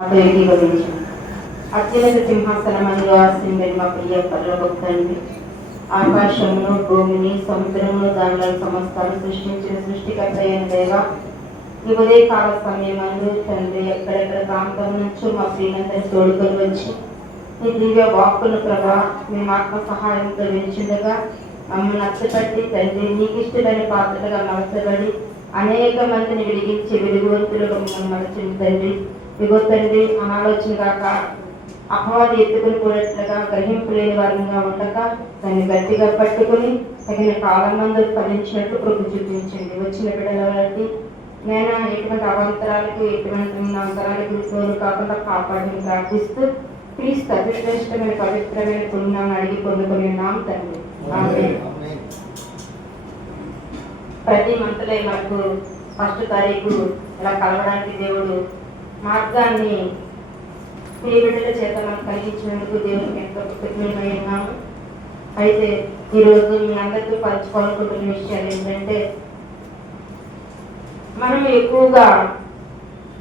ఏకీభవించు. అత్యున్నత సింహాసనమందు నివాసించే మా ప్రియ పరలోకపు తండ్రి, ఆకాశమును భూమిని సముద్రమును దానిలో సమస్తాన్ని సృష్టించిన సృష్టికర్త అయిన దేవ, ఈ ఉదయకాల సమయమందు తండ్రి ఎక్కడెక్కడ ప్రాంతం నుంచో మా ప్రియులందరూ తోడుకొని వచ్చి ఈ దివ్య వాక్కును ప్రభా మేము ఆత్మ సహాయంతో వినిచుండగా మమ్మల్ని నచ్చబట్టి తండ్రి నీకు ఇష్టమైన పాత్రలుగా మలచబడి అనేక మందిని వెలిగించి వెలుగువంతులుగా మమ్మల్ని మలచింది తండ్రి. ఇగో తండ్రి అనాలోచన కాక అపవాది ఎత్తుకుని పోయినట్లుగా గ్రహింపు లేని వారంగా ఉండక దాన్ని గట్టిగా పట్టుకుని తగిన కాలం మందు ఫలించినట్టు కృప చూపించండి. వచ్చిన బిడ్డల బట్టి నేను ఎటువంటి అవాంతరాలకు ఎటువంటి అంతరాలకు తోడు కాకుండా కాపాడిని ప్రార్థిస్తూ క్రీస్తు అభిశ్రేష్టమైన పవిత్రమైన పుణ్యాన్ని అడిగి పొందుకొని ఉన్నాం తండ్రి. ప్రతి మంత్లో మనకు 1వ తారీఖు ఇలా కలవడానికి దేవుడు మార్గాన్ని బిడ్డల చేత మనం కలిగించినందుకు దేవునికి ఎంతో కృతజ్ఞమై ఉన్నాము. అయితే ఈరోజు మీ అందరికీ పంచుకోవాలనుకుంటున్న విషయాలు ఏంటంటే, మనం ఎక్కువగా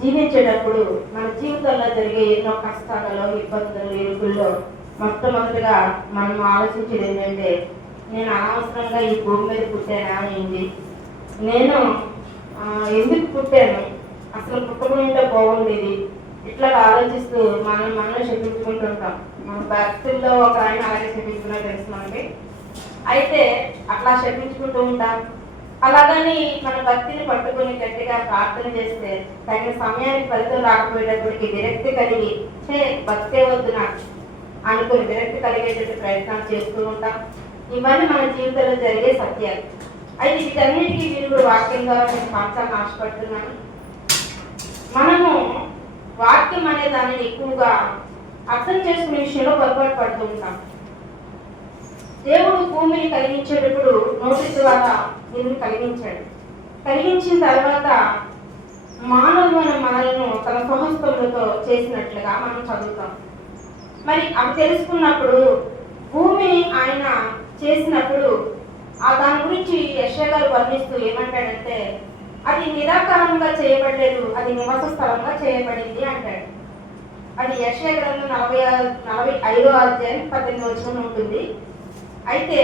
జీవించేటప్పుడు మన జీవితంలో జరిగే ఎన్నో కష్టాలలో ఇబ్బందులు ఇరుకుల్లో మొట్టమొదటిగా మనం ఆలోచించేది ఏంటంటే, నేను అనవసరంగా ఈ భూమి మీద పుట్టానా ఏంటి, నేను ఎందుకు పుట్టాను, అసలు పుట్టకుండా బాగుండేది, ఇట్లా ఆలోచిస్తూ మనం శపించుకుంటుంటాం. మన భక్తుల్లో ఒక ఆయన అలాగే శపించుకున్నా తెలుసు మనకి. అయితే అట్లా శపించుకుంటూ ఉంటాం. అలాగని మన భక్తిని పట్టుకొని గట్టిగా ప్రార్థన చేస్తే తగిన సమయానికి ఫలితం రాకపోయేటప్పటికి విరక్తి కలిగి భక్తే వద్దు నాకు అనుకుని విరక్తి కలిగేటట్టు ప్రయత్నాలు చేస్తూ ఉంటాం. ఇవన్నీ మన జీవితంలో జరిగే సత్యాలు. అయితే వీటన్నిటికీ మీరు కూడా వాక్యం ద్వారా నేను పంచాలని ఆశపడుతున్నాను. మనము వాక్యం అనే దానిని ఎక్కువగా అర్థం చేసుకునే విషయంలో పొరపాటు పడుతూ ఉంటాం. దేవుడు భూమిని కలిగించేటప్పుడు నోటి ద్వారా దీన్ని కలిగించాడు. కలిగించిన తర్వాత మానవులను మనలను తన స్వహస్తములతో చేసినట్లుగా మనం చదువుతాం. మరి అవి తెలుసుకున్నప్పుడు భూమిని ఆయన చేసినప్పుడు దాని గురించి యెషయా గారు వర్ణిస్తూ ఏమంటాడంటే, అది నిరాకారంగా చేయబడలేదు, అది నివాస స్థలంగా చేయబడింది అంటాడు. అది యెషయా గ్రంథం 45వ అధ్యాయం 18వ వచనం ఉంటుంది. అయితే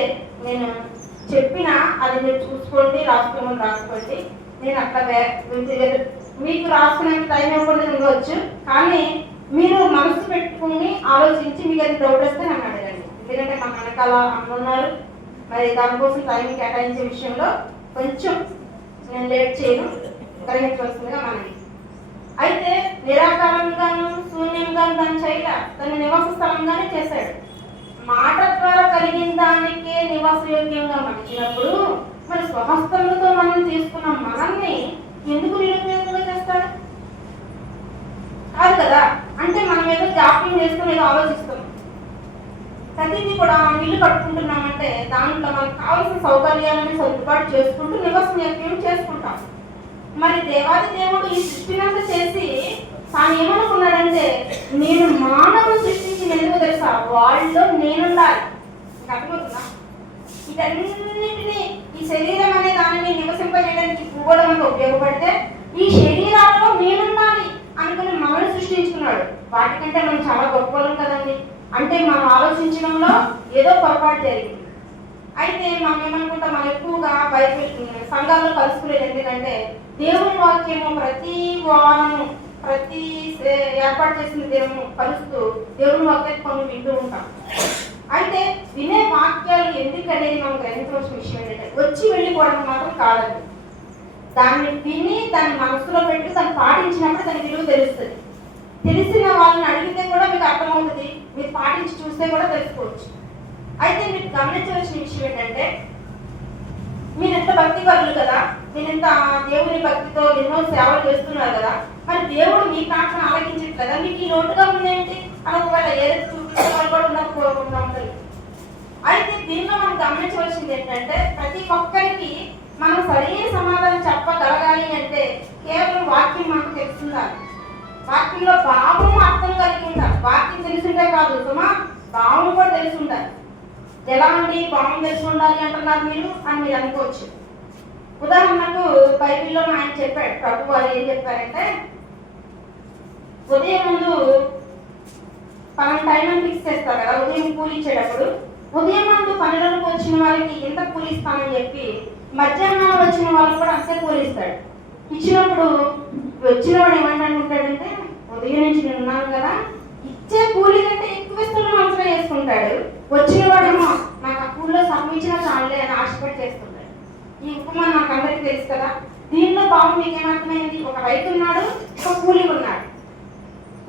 నేను చెప్పిన అది మీరు చూసుకోండి, రాసుకోండి. నేను అట్లా మీకు రాసుకునేంత టైం ఇవ్వకుండా ఉండవచ్చు, కానీ మీరు మనసు పెట్టుకుని ఆలోచించి మీకు అది డౌట్ వస్తే నన్ను అడగండి. ఎందుకంటే మన వెనకాల అమ్మున్నారు, మరి దానికోసం టైం కేటాయించే విషయంలో కొంచెం నేను లేట్ చేయను, గ్రహించవలసిందిగా మనకి. అయితే నిరాకారంగాను శూన్యంగాను దాన్ని చేయలే, తన నివాస స్థలంగానే చేశాడు. మాట ద్వారా కలిగిన దానికే నివాసయోగ్యంగా మలిచినప్పుడు మరి స్వహస్తములతో మనం తీసుకున్న మనల్ని ఎందుకు నిరుపయోగంగా చేస్తాడు? కాదు కదా. అంటే మనం ఏదో జాప్యం చేసుకుని ఏదో ఆలోచిస్తాం. ప్రతిదీ కూడా ఇల్లు కట్టుకుంటున్నామంటే దాంట్లో మనకు కావాల్సిన సౌకర్యాలను సర్దుబాటు చేసుకుంటూ నివాసయోగ్యం చేసుకుంటాం. మరి దేవాది దేవుడు ఈ సృష్టినంతా చేసి తాను ఏమనుకున్నాడంటే, నేను మానవుని సృష్టించి ఎందుకు తెలుసా, వాళ్ళలో నేనుండాలి. అర్థమవుతుందా? వీటన్నిటినీ ఈ శరీరం అనే దానిని నివసింపజేయడానికి భూగోళం అంతా ఉపయోగపడితే ఈ శరీరాలలో నేనుండాలి అనుకుని మనల్ని సృష్టించుకున్నాడు. వాటికంటే మనం చాలా గొప్పవాళ్ళం కదండి. అంటే మనం ఆలోచించడంలో ఏదో పొరపాటు జరిగింది. అయితే మనం ఏమనుకుంటాం, మనం ఎక్కువగా సంఘాల్లో కలుసుకునేది ఎందుకంటే దేవుని వాక్యము ప్రతి వారము ప్రతి ఏర్పాటు చేసిన దినము కలుస్తూ దేవుని వాక్యాన్ని కొన్ని వింటూ ఉంటాం. అయితే వినే వాక్యాలు ఎందుకనేది మనం గ్రహించవలసిన విషయం ఏంటంటే, వచ్చి వెళ్ళిపోవడం మాత్రం కాదండి. దాన్ని విని దాన్ని మనసులో పెట్టి దాన్ని పాటించినప్పుడు దాని విలువ తెలుస్తుంది. తెలిసిన వాళ్ళని అడిగితే కూడా మీకు అర్థమవుతుంది, మీరు పాటించి చూస్తే కూడా తెలుసుకోవచ్చు. అయితే మీరు గమనించవలసిన విషయం ఏంటంటే, మీరు ఎంత భక్తి పరులు కదా, మీరు ఎంత దేవుని భక్తితో ఎన్నో సేవలు చేస్తున్నారు కదా, మరి దేవుడు మీ ప్రార్థన ఆలకించట్లేదు కదా, మీకు ఈ లోటుగా ఉందేంటి అని ఒకవేళ ఏదైతే చూపించే వాళ్ళు కూడా ఉండకపోకుండా ఉంటుంది. అయితే దీనిలో మనం గమనించవలసింది ఏంటంటే, ప్రతి ఒక్కరికి మనం సరైన సమాధానం చెప్పగలగాలి అంటే కేవలం వాక్యం మనకు తెలుస్తుండాలి. వాక్యంలో భావం అర్థం కలిగి ఉండాలి. వాక్యం తెలుసుంటే కాదు సుమా, భావం కూడా తెలిసి ఉండాలి. ఎలా అండి భావం తెలిసి ఉండాలి అంటున్నారు మీరు అని మీరు అనుకోవచ్చు. ఉదాహరణకు బైబిల్లో ఆయన చెప్పాడు, ప్రభు వారు ఏం చెప్పారంటే, ఉదయం ముందు పలానా టైం అని ఫిక్స్ చేస్తారు కదా ఉదయం కూలి ఇచ్చేటప్పుడు. ఉదయం ముందు 12కు వచ్చిన వాళ్ళకి ఇంత కూలి ఇస్తానని చెప్పి మధ్యాహ్నం వచ్చిన వాళ్ళకి కూడా అంతే కూలి ఇస్తాడు. ఇచ్చినప్పుడు వచ్చిన వాడు ఏమంటాడంటే ఉదయం నుంచి నేను ఉన్నాను కదా, ఇచ్చే కూలి కంటే ఎక్కువ ఇస్తున్న మనసులో చేసుకుంటాడు. వచ్చిన వాడేమో నాకు ఆ కూలిలో సంపించిన చాలే అని ఆశపడి చేస్తుంటాడు. ఈ ఉపమానం నాకు అందరికీ తెలుసు కదా. దీనిలో భావం మీకు ఏమర్థమైంది? ఒక రైతు ఉన్నాడు, ఒక కూలి ఉన్నాడు.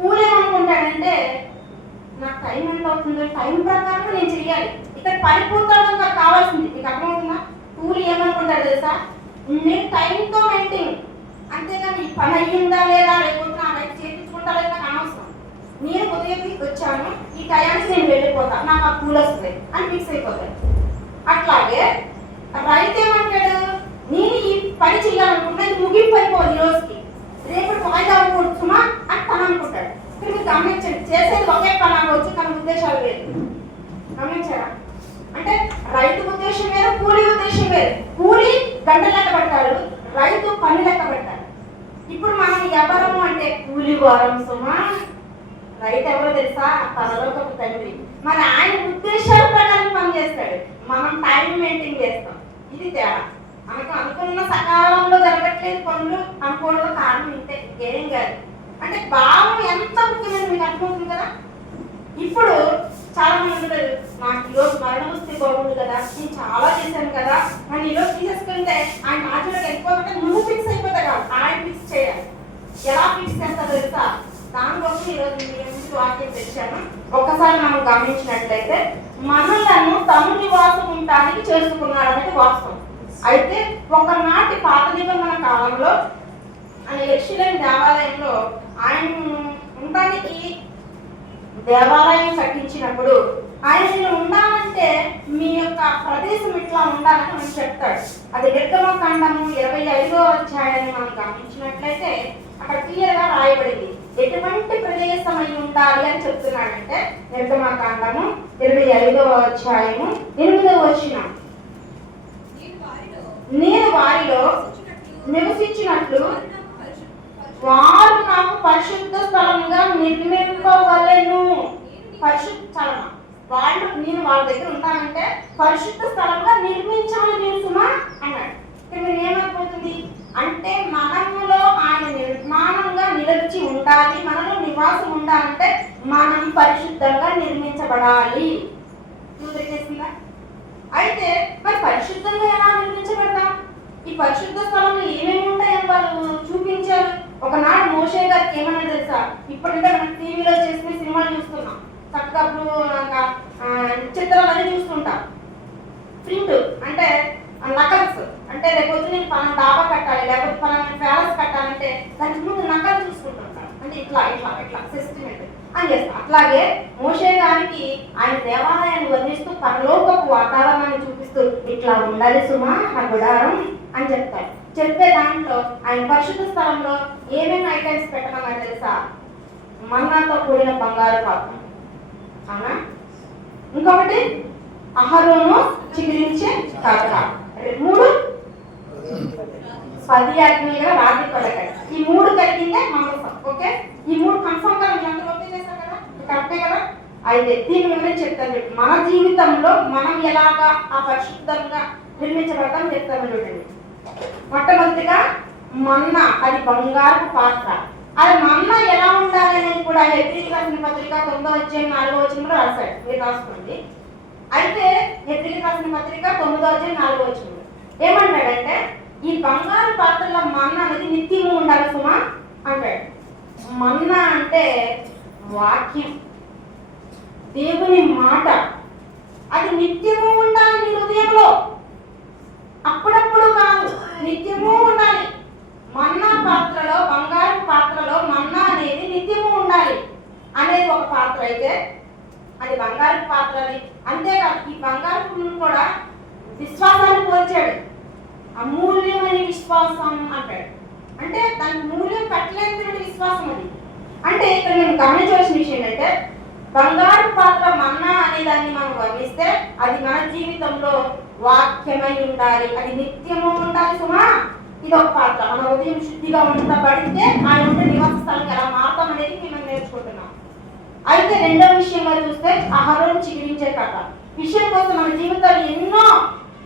కూలి ఏమనుకుంటాడంటే నాకు టైం ఎంత అవుతుందో టైం ప్రకారం నేను చెయ్యాలి, ఇక్కడ పని పూర్తవడం నాకు కావాల్సింది. మీకు అర్థమవుతుందా? కూలి ఏమనుకుంటాడు తెలుసా, నేను టైంతో మెయింటైన్, అంతేగాని ఈ పని అయ్యిందా లేదా లేకపోతే నా రైతు చేయించుకుంటా లేదా నాకు అనవసరం. నేను ఉదయం వచ్చాను, ఈ టయానికి నేను వెళ్ళిపోతా, నాకు ఆ కూలి వస్తుంది అని ఫిక్స్ అయిపోతాడు. అట్లాగే రైతు ఏమంటాడు, నేను ఈ పని చేయాలనుకుంటే ఇది ముగింపు అయిపోదు, ఈ రోజుకి రేపటి వాయిదా అవ్వకూడదుమా అని తను అనుకుంటాడు. ఇక్కడ మీరు గమనించండి, చేసేది ఒకే పని అవ్వచ్చు కానీ ఉద్దేశాలు వేరు. గమనించారా? అంటే రైతు ఉద్దేశం వేరు, కూలీ ఉద్దేశం వేరు. కూలీ గంట లెక్క పెట్టాడు, రైతు పని లెక్క పెట్టాడు. ఇప్పుడు మనం ఎవరము అంటే కూలీ వారం సుమా, రైతు ఎవరో తెలుసా? తనలో ఒక తండ్రి. మరి ఆయన ఉద్దేశాల ప్రకారం పని చేస్తాడు, మనం టైం మెయింటైన్ చేస్తాం. ఇది తేడా. మనకు అనుకున్న సకాలంలో జరగట్లేదు పనులు అనుకోవడం కారణం ఇంతే, ఇంకేం కాదు. అంటే భావం ఎంత ముఖ్యమైన మీకు అర్థమవుతుంది కదా. ఇప్పుడు చాలా మంది ఉంటారు, నాకు ఈరోజు మరణ వస్తే బాగుంది కదా, నేను చాలా చేశాను కదా, నన్ను ఈరోజు తీసేసుకుంటే ఆయన ఆచరణకు వెళ్ళిపోతుంటే నువ్వు ఫిక్స్ అయిపోతా కాదు, ఆయన ఫిక్స్ చేయాలి. ఎలా ఫిక్స్ చేస్తారో తెలుసా? దానికోసం ఈరోజు మీ ముందు వాక్యం తెచ్చాను. ఒక్కసారి మనం గమనించినట్లయితే మనలను తను నివాసం ఉండడానికి చేసుకున్నాడు అనేది వాస్తవం. అయితే ఒకనాటి పాత నిబంధన కాలంలో ఆయన యెరూషలేము దేవాలయంలో ఆయన ఉండడానికి దేవాలయం కట్టించినప్పుడు ఆయన ఉండాలంటే మీ యొక్క ప్రదేశం ఇట్లా ఉండాలని మనం చెప్తాడు. అది నిర్గమకాండము 25వ అధ్యాయాన్ని మనం గమనించినట్లయితే అక్కడ క్లియర్గా రాయబడింది ఎటువంటి ప్రదేశం అయి ఉండాలి అని చెప్తున్నాడంటే. నిర్గమకాండము 25వ అధ్యాయము 8వ వచనం, నేను వారిలో నివసించినట్లు వారు నాకు పరిశుద్ధ స్థలంగా నిర్మింపవలెను. పరిశుద్ధ స్థలం వాళ్ళు, నేను వాళ్ళ దగ్గర ఉంటానంటే పరిశుద్ధ స్థలంగా నిర్మించాలి మీరు సుమా అన్నాడు. ఇక్కడ మీరు ఏమైపోతుంది అంటే మనములో ఆయన నిర్మాణంగా నిలిచి ఉండాలి, మనలో నివాసం ఉండాలంటే మనం పరిశుద్ధంగా నిర్మించబడాలి. తెలిసిందా? అయితే మరి పరిశుద్ధంగా ఎలా నిర్మించబడతాం? ఈ పరిశుద్ధ స్థలంలో ఏమేమి ఉంటాయని వాళ్ళు చూపించారు. ఒకనాడు మోషే గారికి ఏమన్నా తెలుసా? ఇప్పుడంటే మనం టీవీలో చేసిన సినిమాలు చూస్తున్నాం, చక్కగా చిత్రాలన్నీ చూస్తుంటాం. ప్రింట్ అంటే నకల్స్ అంటే రేపొద్దు నేను పలానా డాబా కట్టాలి లేకపోతే పలానా ప్యాలెస్ కట్టాలంటే దానికి ముందు నకలు చూసుకుంటుంటాం. అంటే ఇట్లా ఇట్లా ఇట్లా సిస్టమేటిక్ అని చేస్తాం. అట్లాగే మోషే గారికి ఆయన దేవాలయాన్ని వర్ణిస్తూ పరలోకపు వాతావరణాన్ని చూపిస్తూ ఇట్లా ఉండాలి సుమా ఆ గుడారం అని చెప్తాడు. చెప్పే దాంట్లో ఆయన పరిశుద్ధ స్థలంలో ఏమేమి ఐటమ్స్ పెట్టమన్నా తెలుసా? మన్నాతో కూడిన బంగారు పాత్ర, అవునా? ఇంకొకటి అహరోను చిగురించే కర్ర, 3 10 ఆజ్ఞలుగా రాతి పలకడ. ఈ 3 కలిగిందే మందసం. ఓకే, ఈ 3 కన్ఫర్మ్ గా మీరు అందరూ ఓకే చేస్తారు కదా, కరెక్టే కదా. అయితే దీని గురించి చెప్తాను. మన జీవితంలో మనం ఎలాగా ఆ పరిశుద్ధంగా నిర్మించబడతాం చెప్తాను చూడండి. మొట్టమొదటిగా మన్నా, అది బంగారు పాత్ర. అది మన్నా ఎలా ఉండాలి అనేది కూడా హెబ్రీయులకు రాసిన పత్రిక 9వ అధ్యాయం 4వ వచనంలో రాశాడు, మీరు రాసుకోండి. అయితే హెబ్రీయులకు రాసిన పత్రిక 9వ అధ్యాయం 4వ వచనంలో ఏమంటాడంటే ఈ బంగారు పాత్రలో మన్నా అనేది నిత్యము ఉండాలి సుమా అంటాడు. మన్నా అంటే వాక్యం, దేవుని మాట, అది నిత్యము ఉండాలి నీ హృదయంలో. అప్పుడప్పుడు కాదు, నిత్యము ఉండాలి. మన్నా పాత్రలో, బంగారు పాత్రలో మన్నా అనేది నిత్యము ఉండాలి అనేది ఒక పాత్ర అయితే అది బంగారు పాత్ర. అది అంతేకాదు, ఈ బంగారు కూడా విశ్వాసాన్ని పోల్చాడు. అమూల్యమైన విశ్వాసం అంటాడు. అంటే దానికి మూల్యం పెట్టలేని విశ్వాసం అది. అంటే ఇక్కడ మేము గమనించవలసిన విషయం ఏంటంటే బంగారు పాత్ర మన్నా అనే దాన్ని మనం వర్ణిస్తే అది మన జీవితంలో వాక్యమై ఉండాలి, అది నిత్యము ఉండాలి సుమా. ఇది ఒక పాత్ర. మన హృదయం శుద్ధిగా ఉండబడితే ఆయన ఉండే నివాస స్థలానికి ఎలా మారుతాం అనేది మేము నేర్చుకుంటున్నాం. అయితే రెండో విషయంగా చూస్తే అహరోను చిగురించే కథ విషయం కోసం మన జీవితాలు ఎన్నో,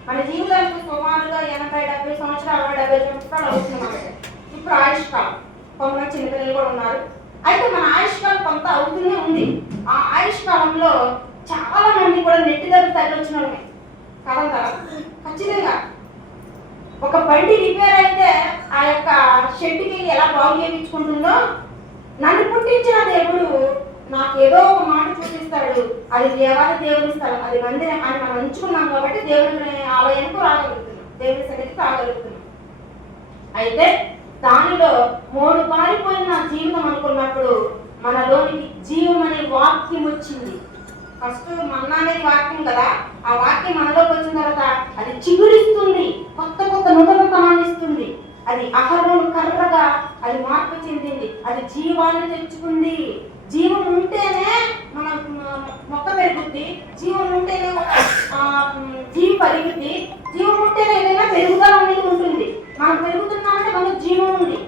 మన జీవితానికి సుమారుగా 80-70 సంవత్సరాలు 70 సంవత్సరాలు అవుతున్నాం. ఇప్పుడు ఆయుష్కాలం, కొంతమంది చిన్నపిల్లలు కూడా ఉన్నారు. అయితే మన ఆయుష్కాలం కొంత అవుతూనే ఉంది. ఆ ఆయుష్కాలంలో చాలా మంది కూడా నెట్టి దగ్గర తగిలించిన వాళ్ళే కాదంటారా? ఖచ్చితంగా. ఒక బండి రిపేర్ అయితే ఆ యొక్క షెడ్కి ఎలా బాగు చేయించుకుంటుందో, నన్ను పుట్టించిన దేవుడు నాకు ఏదో ఒక మాట చూపిస్తాడు. అది దేవాది దేవుని స్థలం, అది మందిరం అని మనం ఎంచుకున్నాం కాబట్టి దేవుని ఆలయానికి రాగలుగుతున్నాం, దేవుని సన్నిధికి రాగలుగుతున్నాం. అయితే దానిలో మోడు పారిపోయిన జీవితం అనుకున్నప్పుడు మనలోనికి జీవం అనే వాక్యం వచ్చింది. ఫస్ట్ మన్నా అనేది వాక్యం కదా, ఆ వాక్యం మనలోకి వచ్చిన తర్వాత అది చిగురిస్తుంది, కొత్త కొత్త నూతనతనాన్ని ఇస్తుంది. అది అహరోను కర్రగా అది మార్పు చెందింది, అది జీవాన్ని తెచ్చుకుంది. జీవం ఉంటేనే మన మొక్క పెరుగుద్ది, జీవం ఉంటేనే జీవి పెరుగుద్ది, జీవం ఉంటేనే ఏదైనా పెరుగుదల అనేది ఉంటుంది. మనం పెరుగుతున్నామంటే మనకు జీవం ఉంది.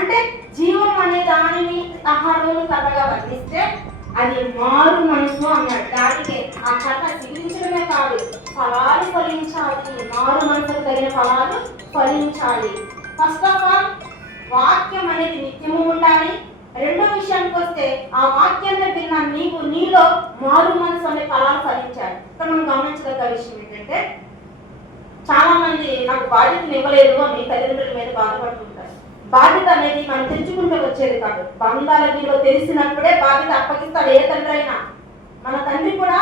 అంటే జీవం అనే దానిని అహరోను కర్రగా వర్ణిస్తే అది మారు మనసు అన్నాడు. దానికి ఆ కథ చిగురించడమే కాదు, ఫలాలు ఫలించాలి, మారు మనసుకు తగిన ఫలాలు ఫలించాలి. ఫస్ట్ ఆఫ్ ఆల్ వాక్యం అనేది నిత్యము ఉండాలి. రెండో విషయానికి వస్తే ఆ వాక్యాన్ని విన్న నీలో మారు మనసు అనే ఫలాలు ఫలించాలి. ఇక్కడ మనం గమనించదగ్గ విషయం ఏంటంటే, చాలా మంది నాకు బాధ్యతను ఇవ్వలేదు అని తల్లిదండ్రుల మీద బాధపడుతుంటారు. బాధ్యత అనేది మనం తెచ్చుకుంటూ వచ్చేది కాదు, బంధాల విలువ తెలిసినప్పుడే బాధ్యత అప్పగిస్తాడు ఏ తండ్రి అయినా. మన తండ్రి కూడా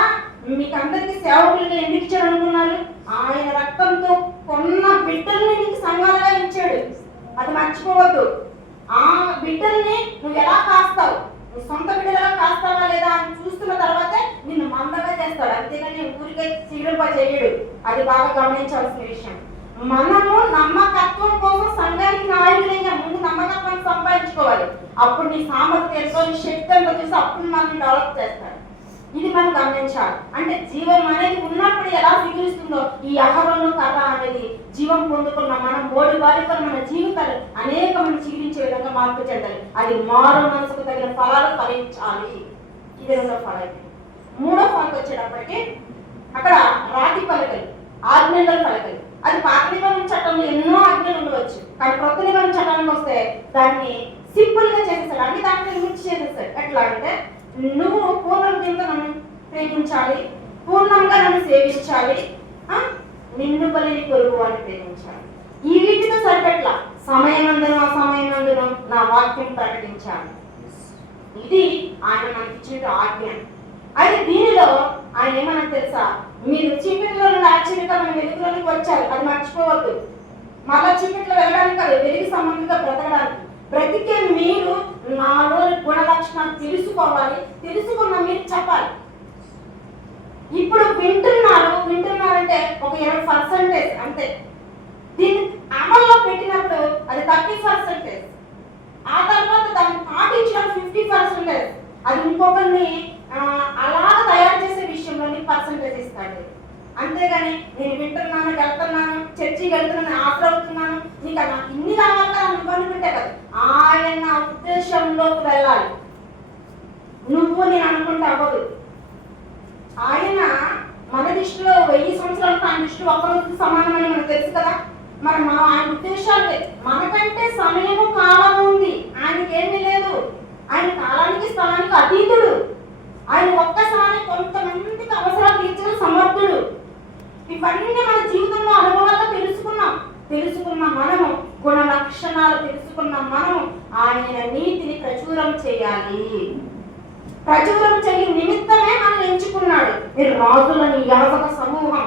మీకు అందరికీ సేవకులుగా ఎందుకు ఇచ్చాడు అనుకున్నారు? ఆయన రక్తంతో కొన్న బిడ్డల్ని నీకు సంఘాలుగా ఇచ్చాడు, అది మర్చిపోవద్దు. ఆ బిడ్డల్ని నువ్వు ఎలా కాస్తావు, నువ్వు సొంత బిడ్డలుగా కాస్తావా లేదా అని చూస్తున్న తర్వాతే నిన్ను మందగా చేస్తాడు, అంతేగాని ఊరికే చీడపా చేయడు. అది బాగా గమనించాల్సిన విషయం. మనము నమ్మకత్వం కోసం సంఘానికి నాయకులైన ముందు నమ్మకత్వాన్ని సంపాదించుకోవాలి. అప్పుడు నీ సామర్థ్యంతో నీ శక్తి అంతా చూసి అప్పుడు మనం డెవలప్ చేస్తాడు. ఇది మనం గమనించాలి. అంటే జీవం అనేది ఉన్నప్పుడు ఎలా స్వీకరిస్తుందో ఈ అహరోను కథ అనేది జీవం పొందుకున్న మనం మోడి బారికలు మన జీవితాలు అనేక మంది జీవించే విధంగా మార్పు చెందాలి. అది మారు మనసుకు తగిన ఫలాలు ఫలించాలి. ఇది రెండో ఫలం. అయితే మూడో ఫలం వచ్చేటప్పటికి అక్కడ రాతి పలకలు, ఆజ్ఞల పలకలు. అది పాత నిబంధన చట్టంలో ఎన్నో ఆజ్ఞలు ఉండవచ్చు, కానీ కొత్త నిబంధన చట్టానికి వస్తే దాన్ని సింపుల్ గా చేసేసాడు, అంటే దాంట్లో మిక్స్ చేసేసాడు. ఎట్లా అంటే, నువ్వు పూర్ణ హృదయంతో నన్ను ప్రేమించాలి, పూర్ణంగా నన్ను సేవించాలి, నిన్ను బలిని కొరుగు అని ప్రేమించాలి. ఈ వీటితో సరిపెట్ల సమయమందును అసమయమందును నా వాక్యం ప్రకటించాలి. ఇది ఆయన మనకి ఇచ్చిన ఆజ్ఞ. అయితే దీనిలో ఆయన ఏమన్నా తెలుసా, మీరు చీకటిలో నుండి ఆశ్చర్యకరమైన వెలుగులోనికి వచ్చారు, అది మర్చిపోవద్దు. మళ్ళా చీకట్లో వెళ్ళడానికి కాదు, వెలుగు సంబంధంగా బ్రతకడానికి. బ్రతికే మీరు నాలోని గుణ లక్షణాలు తెలుసుకోవాలి, తెలుసుకున్న మీరు చెప్పాలి. ఇప్పుడు వింటున్నారంటే ఒక 20% అంతే. దీన్ని అమల్లో పెట్టినప్పుడు అది 30%, ఆ తర్వాత దాన్ని పాటించడం 50%, అది ఇంకొకరిని అలాగ తయారు చేసే విషయంలో నీకు పర్సంటేజ్ ఇస్తాడు. అంతేగాని నేను వింటున్నాను, వెళ్తున్నాను, చర్చికి వెళ్తున్నాను, ఆఫ్రవుతున్నాను, నీకు నాకు ఇన్ని రావాలి కదా ఇబ్బంది పెట్టే కదా. ఆయన ఉద్దేశంలోకి వెళ్ళాలి, నువ్వు నేను అనుకుంటే అవ్వదు. ఆయన మన దృష్టిలో 1000 సంవత్సరాలకు ఆయన దృష్టిలో ఒక్కరోజు సమానమని మనకు తెలుసు కదా. మరి ఆయన ఉద్దేశాలు మనకంటే సమయము కాలం ఉంది, ఆయనకి ఏమీ లేదు. ఆయన కాలానికి స్థలానికి అతీతుడు. ఆయన ఒక్కసారి కొంతమందికి అవసరాలు తీర్చిన సమర్థుడు. ఇవన్నీ మన జీవితంలో అనుభవాలుగా తెలుసుకున్న మనము, గుణ లక్షణాలు తెలుసుకున్న మనము ఆయన నీతిని ప్రచురం చేయాలి. ప్రచురం చేయ నిమిత్తమే మనం ఎంచుకున్నాడు. మీరు రాజులని యాజక సమూహం,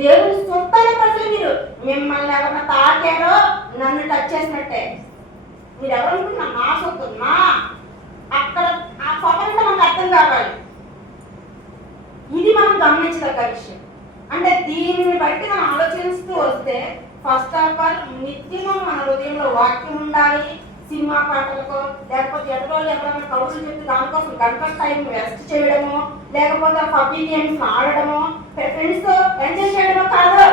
దేవుని సొత్తైన ప్రజలు. మీరు మిమ్మల్ని ఎవరైనా తాకారో నన్ను టచ్ చేసినట్టే. మీరు ఎవరనుకున్నా నా సొత్తు, నా అక్కడ ఆ స్వతంత్ర మనకు అర్థం కావాలి. ఇది మనం గమనించదగ్గ విషయం. అంటే దీనిని బట్టి మనం ఆలోచిస్తూ వస్తే ఫస్ట్ ఆఫ్ ఆల్ నిత్యము మన హృదయంలో వాక్యం ఉండాలి. సినిమా పాటలకో లేకపోతే ఎవరైనా కబుర్లు చెప్తే దానికోసం గంటల టైం వేస్ట్ చేయడమో, లేకపోతే పబ్లిక్ గేమ్స్ ఆడడమో, ఫ్రెండ్స్తో ఎంజాయ్ చేయడమో కాదు.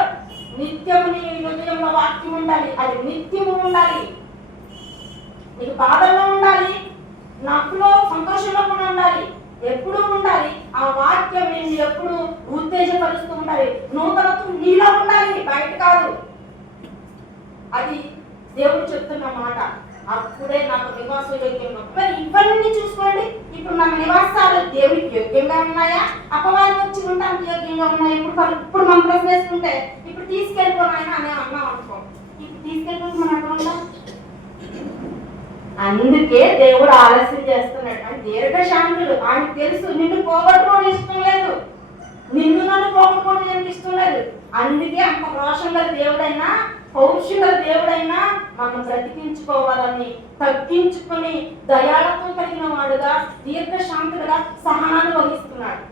నిత్యము నీ హృదయంలో వాక్యం ఉండాలి, అది నిత్యము ఉండాలి. నీకు బాధల్లో ఉండాలి, నవ్వులో సంతోషంలో కూడా ఉండాలి, ఎప్పుడూ ఉండాలి. ఆ వాక్యం నేను ఎప్పుడు ఉత్తేజపరుస్తూ ఉండాలి. నూతనత్వం నీలో ఉండాలి, బయట కాదు. అది దేవుడు చెప్తున్న మాట. అప్పుడే నాకు నివాస యోగ్యంగా. మరి ఇవన్నీ చూసుకోండి. ఇప్పుడు మన నివాసాలు దేవుడికి యోగ్యంగా ఉన్నాయా, అపవాదం వచ్చి ఉండడానికి యోగ్యంగా ఉన్నాయా? ఇప్పుడు మనం ప్రశ్న వేసుకుంటే ఇప్పుడు తీసుకెళ్ళిపోయినా అని అన్నాం అనుకో, ఇప్పుడు తీసుకెళ్ళిపోయి మనం అట్లా. అందుకే దేవుడు ఆలస్యం చేస్తున్నాడు. అంటే దీర్ఘశాంతుడు. ఆయనకు తెలుసు నిన్ను పోగొట్టుకోవడం ఇష్టం లేదు, నిన్ను నన్ను పోగొట్టుకోవడం ఇష్టం లేదు. అందుకే అంత రోషం గల దేవుడైనా, పౌరుషం గల దేవుడైనా మనం బ్రతికించుకోవాలని తగ్గించుకుని దయాళత్వం కలిగిన వాడుగా, దీర్ఘశాంతుడుగా సహనాన్ని వహిస్తున్నాడు.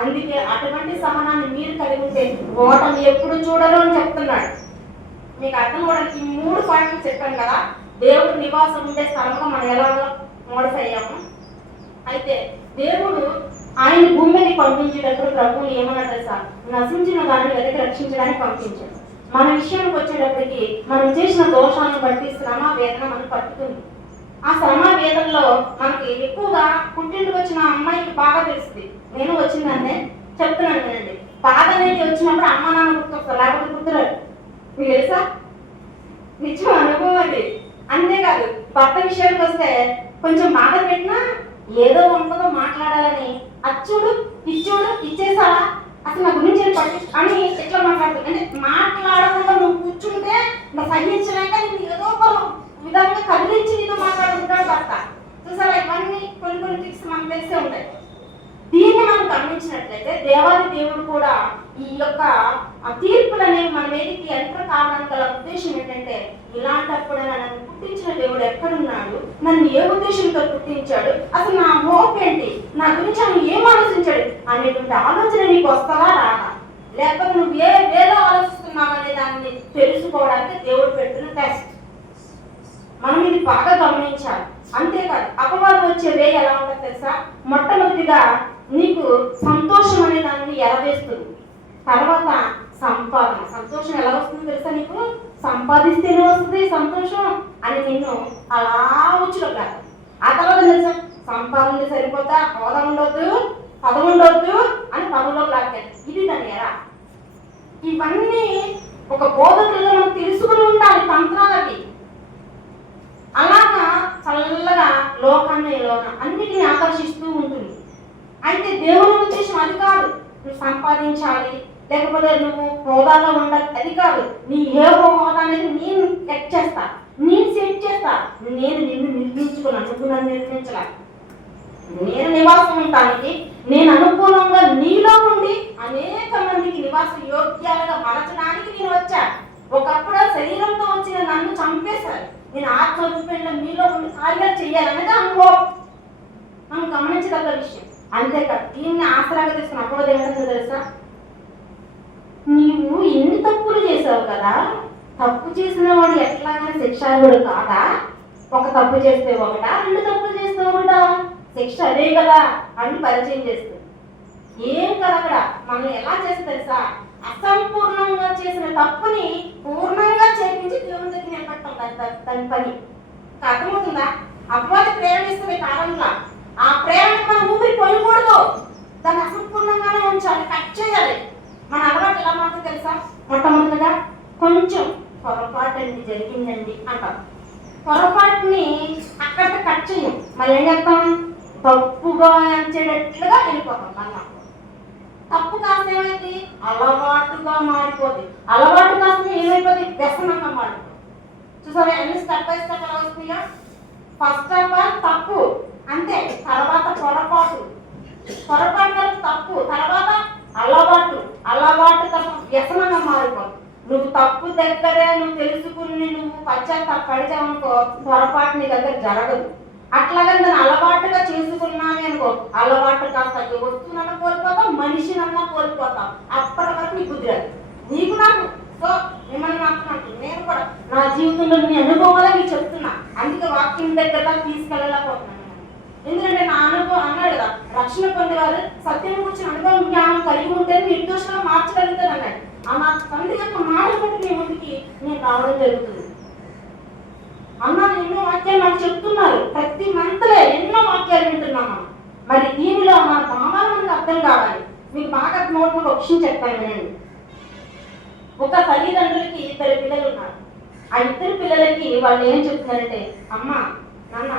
అందుకే అటువంటి సహనాన్ని మీరు కలిగి ఉంటే ఓటమి ఎప్పుడు చూడరు అని చెప్తున్నాడు. మీకు అర్థం కూడా ఈ 3 పాయింట్లు చెప్పాను కదా. దేవుడు నివాసం ఉండే స్థలంగా మనం ఎలా మోడిఫై అయ్యాము. అయితే దేవుడు ఆయన భూమిని పంపించేటప్పుడు ప్రభువుని ఏమన్నా తెలుసా, నశించిన దాన్ని వెతికి రక్షించడానికి పంపించాడు. మన విషయానికి వచ్చేటప్పటికి మనం చేసిన దోషాలను బట్టి శ్రమ వేదన మనకు పట్టుతుంది. ఆ శ్రమ వేదనలో మనకి ఎక్కువగా పుట్టింటికి వచ్చిన అమ్మాయికి బాగా తెలుస్తుంది. నేను వచ్చిందంటే చెప్తున్నాను వినండి. బాధ అనేది వచ్చినప్పుడు అమ్మ నాన్న గుర్తొస్తారు, లేకపోతే గుర్తురాడు. మీకు తెలుసా? నిజం అనుభవం అది. అంతేకాదు భర్త విషయానికి వస్తే కొంచెం బాధ పెట్టినా ఏదో ఉంటుందో మాట్లాడాలని, అచ్చుడు ఇచ్చుడు ఇచ్చేసావా, అసలు నా గురించి అని ఎట్లా మాట్లాడుతుంది అంటే మాట్లాడకుండా నువ్వు కూర్చుంటే నా సహించలేక నేను ఏదో ఒక విధంగా కదిలించి నీతో మాట్లాడుకుంటాడు భర్త. చూసారా? ఇవన్నీ కొన్ని ట్రిక్స్ మనకు తెలిసే ఉంటాయి. దీన్ని మనం గమనించినట్లయితే దేవాది దేవుడు కూడా ఈ యొక్క తీర్పులు అనేవి మన మీదకి ఎంటర్ కావడానికి గల ఉద్దేశం ఏంటంటే, ఇలాంటప్పుడు నన్ను పుట్టించిన దేవుడు ఎక్కడున్నాడు, నన్ను ఏ ఉద్దేశంతో పుట్టించాడు, అసలు నా హోప్ ఏంటి, నా గురించి ఆయన ఏం ఆలోచించాడు అనేటువంటి ఆలోచన నీకు వస్తుందా రాదా, లేకపోతే నువ్వు వేరే ఆలోచిస్తున్నావు అనే దాన్ని తెలుసుకోవడానికి దేవుడు పెట్టిన టెస్ట్. మనం ఇది బాగా గమనించాలి. అంతేకాదు అపవాదం వచ్చే వే ఎలా ఉంటుంది తెలుసా? మొట్టమొదటిగా నీకు సంతోషం అనే దాన్ని ఎలవేస్తుంది. తర్వాత సంతోషం ఎలా వస్తుందో తెలుసా? నీకు సంపాదిస్తేనే వస్తుంది సంతోషం అని నిన్ను అలా వచ్చుకోగా. ఆ తర్వాత తెలుసా? సంపాదన సరిపోతా, హోదా ఉండొద్దు, పదం ఉండొద్దు అని పనులోకి లాగారు. ఇది దాని ఎరా. ఇవన్నీ ఒక బోధకులుగా మనం తెలుసుకుని ఉండాలి తంత్రాలకి. అలాగా చల్లగా లోకాన్ని అన్నిటిని ఆకర్షిస్తూ ఉంటుంది. అయితే దేవుని ఉద్దేశం అది కాదు. నువ్వు సంపాదించాలి, లేకపోతే నువ్వు హోదాలో ఉండాలి, అది కాదు. నీ ఏ హోదా అనేది నేను సెట్ చేస్తా, నేను సెట్ చేస్తా. నేను నిన్ను నిర్మించుకున్నాను, నువ్వు నన్ను నిర్మించలే. నేను నివాసం ఉండటానికి నేను అనుకూలంగా నీలో ఉండి అనేక మందికి నివాస యోగ్యాలుగా మలచడానికి నేను వచ్చా. ఒకప్పుడు శరీరంతో వచ్చిన నన్ను చంపేశారు, నేను ఆత్మ రూపంలో మీలో ఉండి కార్యాలు చేయాలనేది అనుభవం. మనం గమనించదగ్గ విషయం. అంతేకాదు దీన్ని ఆసరాగా తీసుకుని అప్పుడు ఏమంటుందో తెలుసా? నీవు ఎన్ని తప్పులు చేసావు కదా, తప్పు చేసిన వాడు ఎట్లాగైనా శిక్షార్హుడు కాదా? ఒక తప్పు చేస్తే ఒకటా, 2 తప్పులు చేస్తే ఒకటా, శిక్ష అదే కదా అని పరిచయం చేస్తుంది. ఏం కదా అక్కడ మనం ఎలా చేస్తే తెలుసా? అసంపూర్ణంగా చేసిన తప్పుని పూర్ణంగా చేయించి దేవుని దగ్గర నిలబెట్టాం. దాని పని అర్థమవుతుందా? అపవాది ప్రేరణిస్తుంది కాలంలో. ఆ ప్రేరణకు మనం ఊపిరి పోయకూడదు, దాన్ని అసంపూర్ణంగానే ఉంచాలి, కట్ చేయాలి. మన అలవాటు ఎలా మాత్రం తెలుసా? మొట్టమొదటిగా కొంచెం పొరపాటు జరిగిందండి అంటాం. పొరపాటుని అక్కడ కట్ చేయం, మళ్ళీ ఏం చేస్తాం? తప్పుగా ఎంచేటట్లుగా వెళ్ళిపోతాం. మళ్ళా తప్పు కాస్త ఏమైంది? అలవాటుగా మారిపోతుంది. అలవాటు కాస్త ఏమైపోతుంది? వ్యసనంగా మారిపోతుంది. చూసారా ఎన్ని స్టెప్ బై స్టెప్ ఎలా వస్తుందిగా? ఫస్ట్ ఆఫ్ ఆల్ తప్పు, అంతే. తర్వాత పొరపాటు తప్పు, తర్వాత అలవాటు తప్పు వ్యసనంగా మారిపోతుంది. నువ్వు తప్పు దగ్గరే నువ్వు తెలుసుకుని నువ్వు పశ్చాత్తాపడిచావనుకో, పొరపాటు నీ దగ్గర జరగదు. అట్లాగే దాన్ని అలవాటుగా చేసుకున్నాను అనుకో, అలవాటు కాస్త వస్తువునన్నా కోల్పోతాం, మనిషినన్నా కోల్పోతాం. అప్పటి వరకు నీకు కుదిరదు, నీకు నాకు. సో మిమ్మల్ని మాత్రం నేను కూడా నా జీవితంలో నీ అనుభవాలే నీకు చెప్తున్నా. అందుకే వాక్యం దగ్గర తీసుకెళ్ళలేకపోతున్నాను. ఎందుకంటే నా అనుభవం అన్నాడు కదా, రక్షణ పొందేవారు సత్యం గురించి అనుభవం జ్ఞానం కలిగి ఉంటే నిర్దోషంగా మార్చగలుగుతారు అన్నాడు. ఆ నా తండ్రి యొక్క మాటలు బట్టి మీ ముందుకి నేను రావడం జరుగుతుంది. అన్న ఎన్నో వాక్యాలు నాకు చెప్తున్నారు, ప్రతి మంత్లే ఎన్నో వాక్యాలు వింటున్నాము. మరి దీనిలో మన భావాలు మనకు అర్థం కావాలి. మీకు బాగా నోట్ ఒక విషయం చెప్తాను వినండి. ఒక తల్లిదండ్రులకి 2 పిల్లలు ఉన్నారు. ఆ 2 పిల్లలకి వాళ్ళు ఏం చెప్తున్నారంటే, అమ్మ నాన్న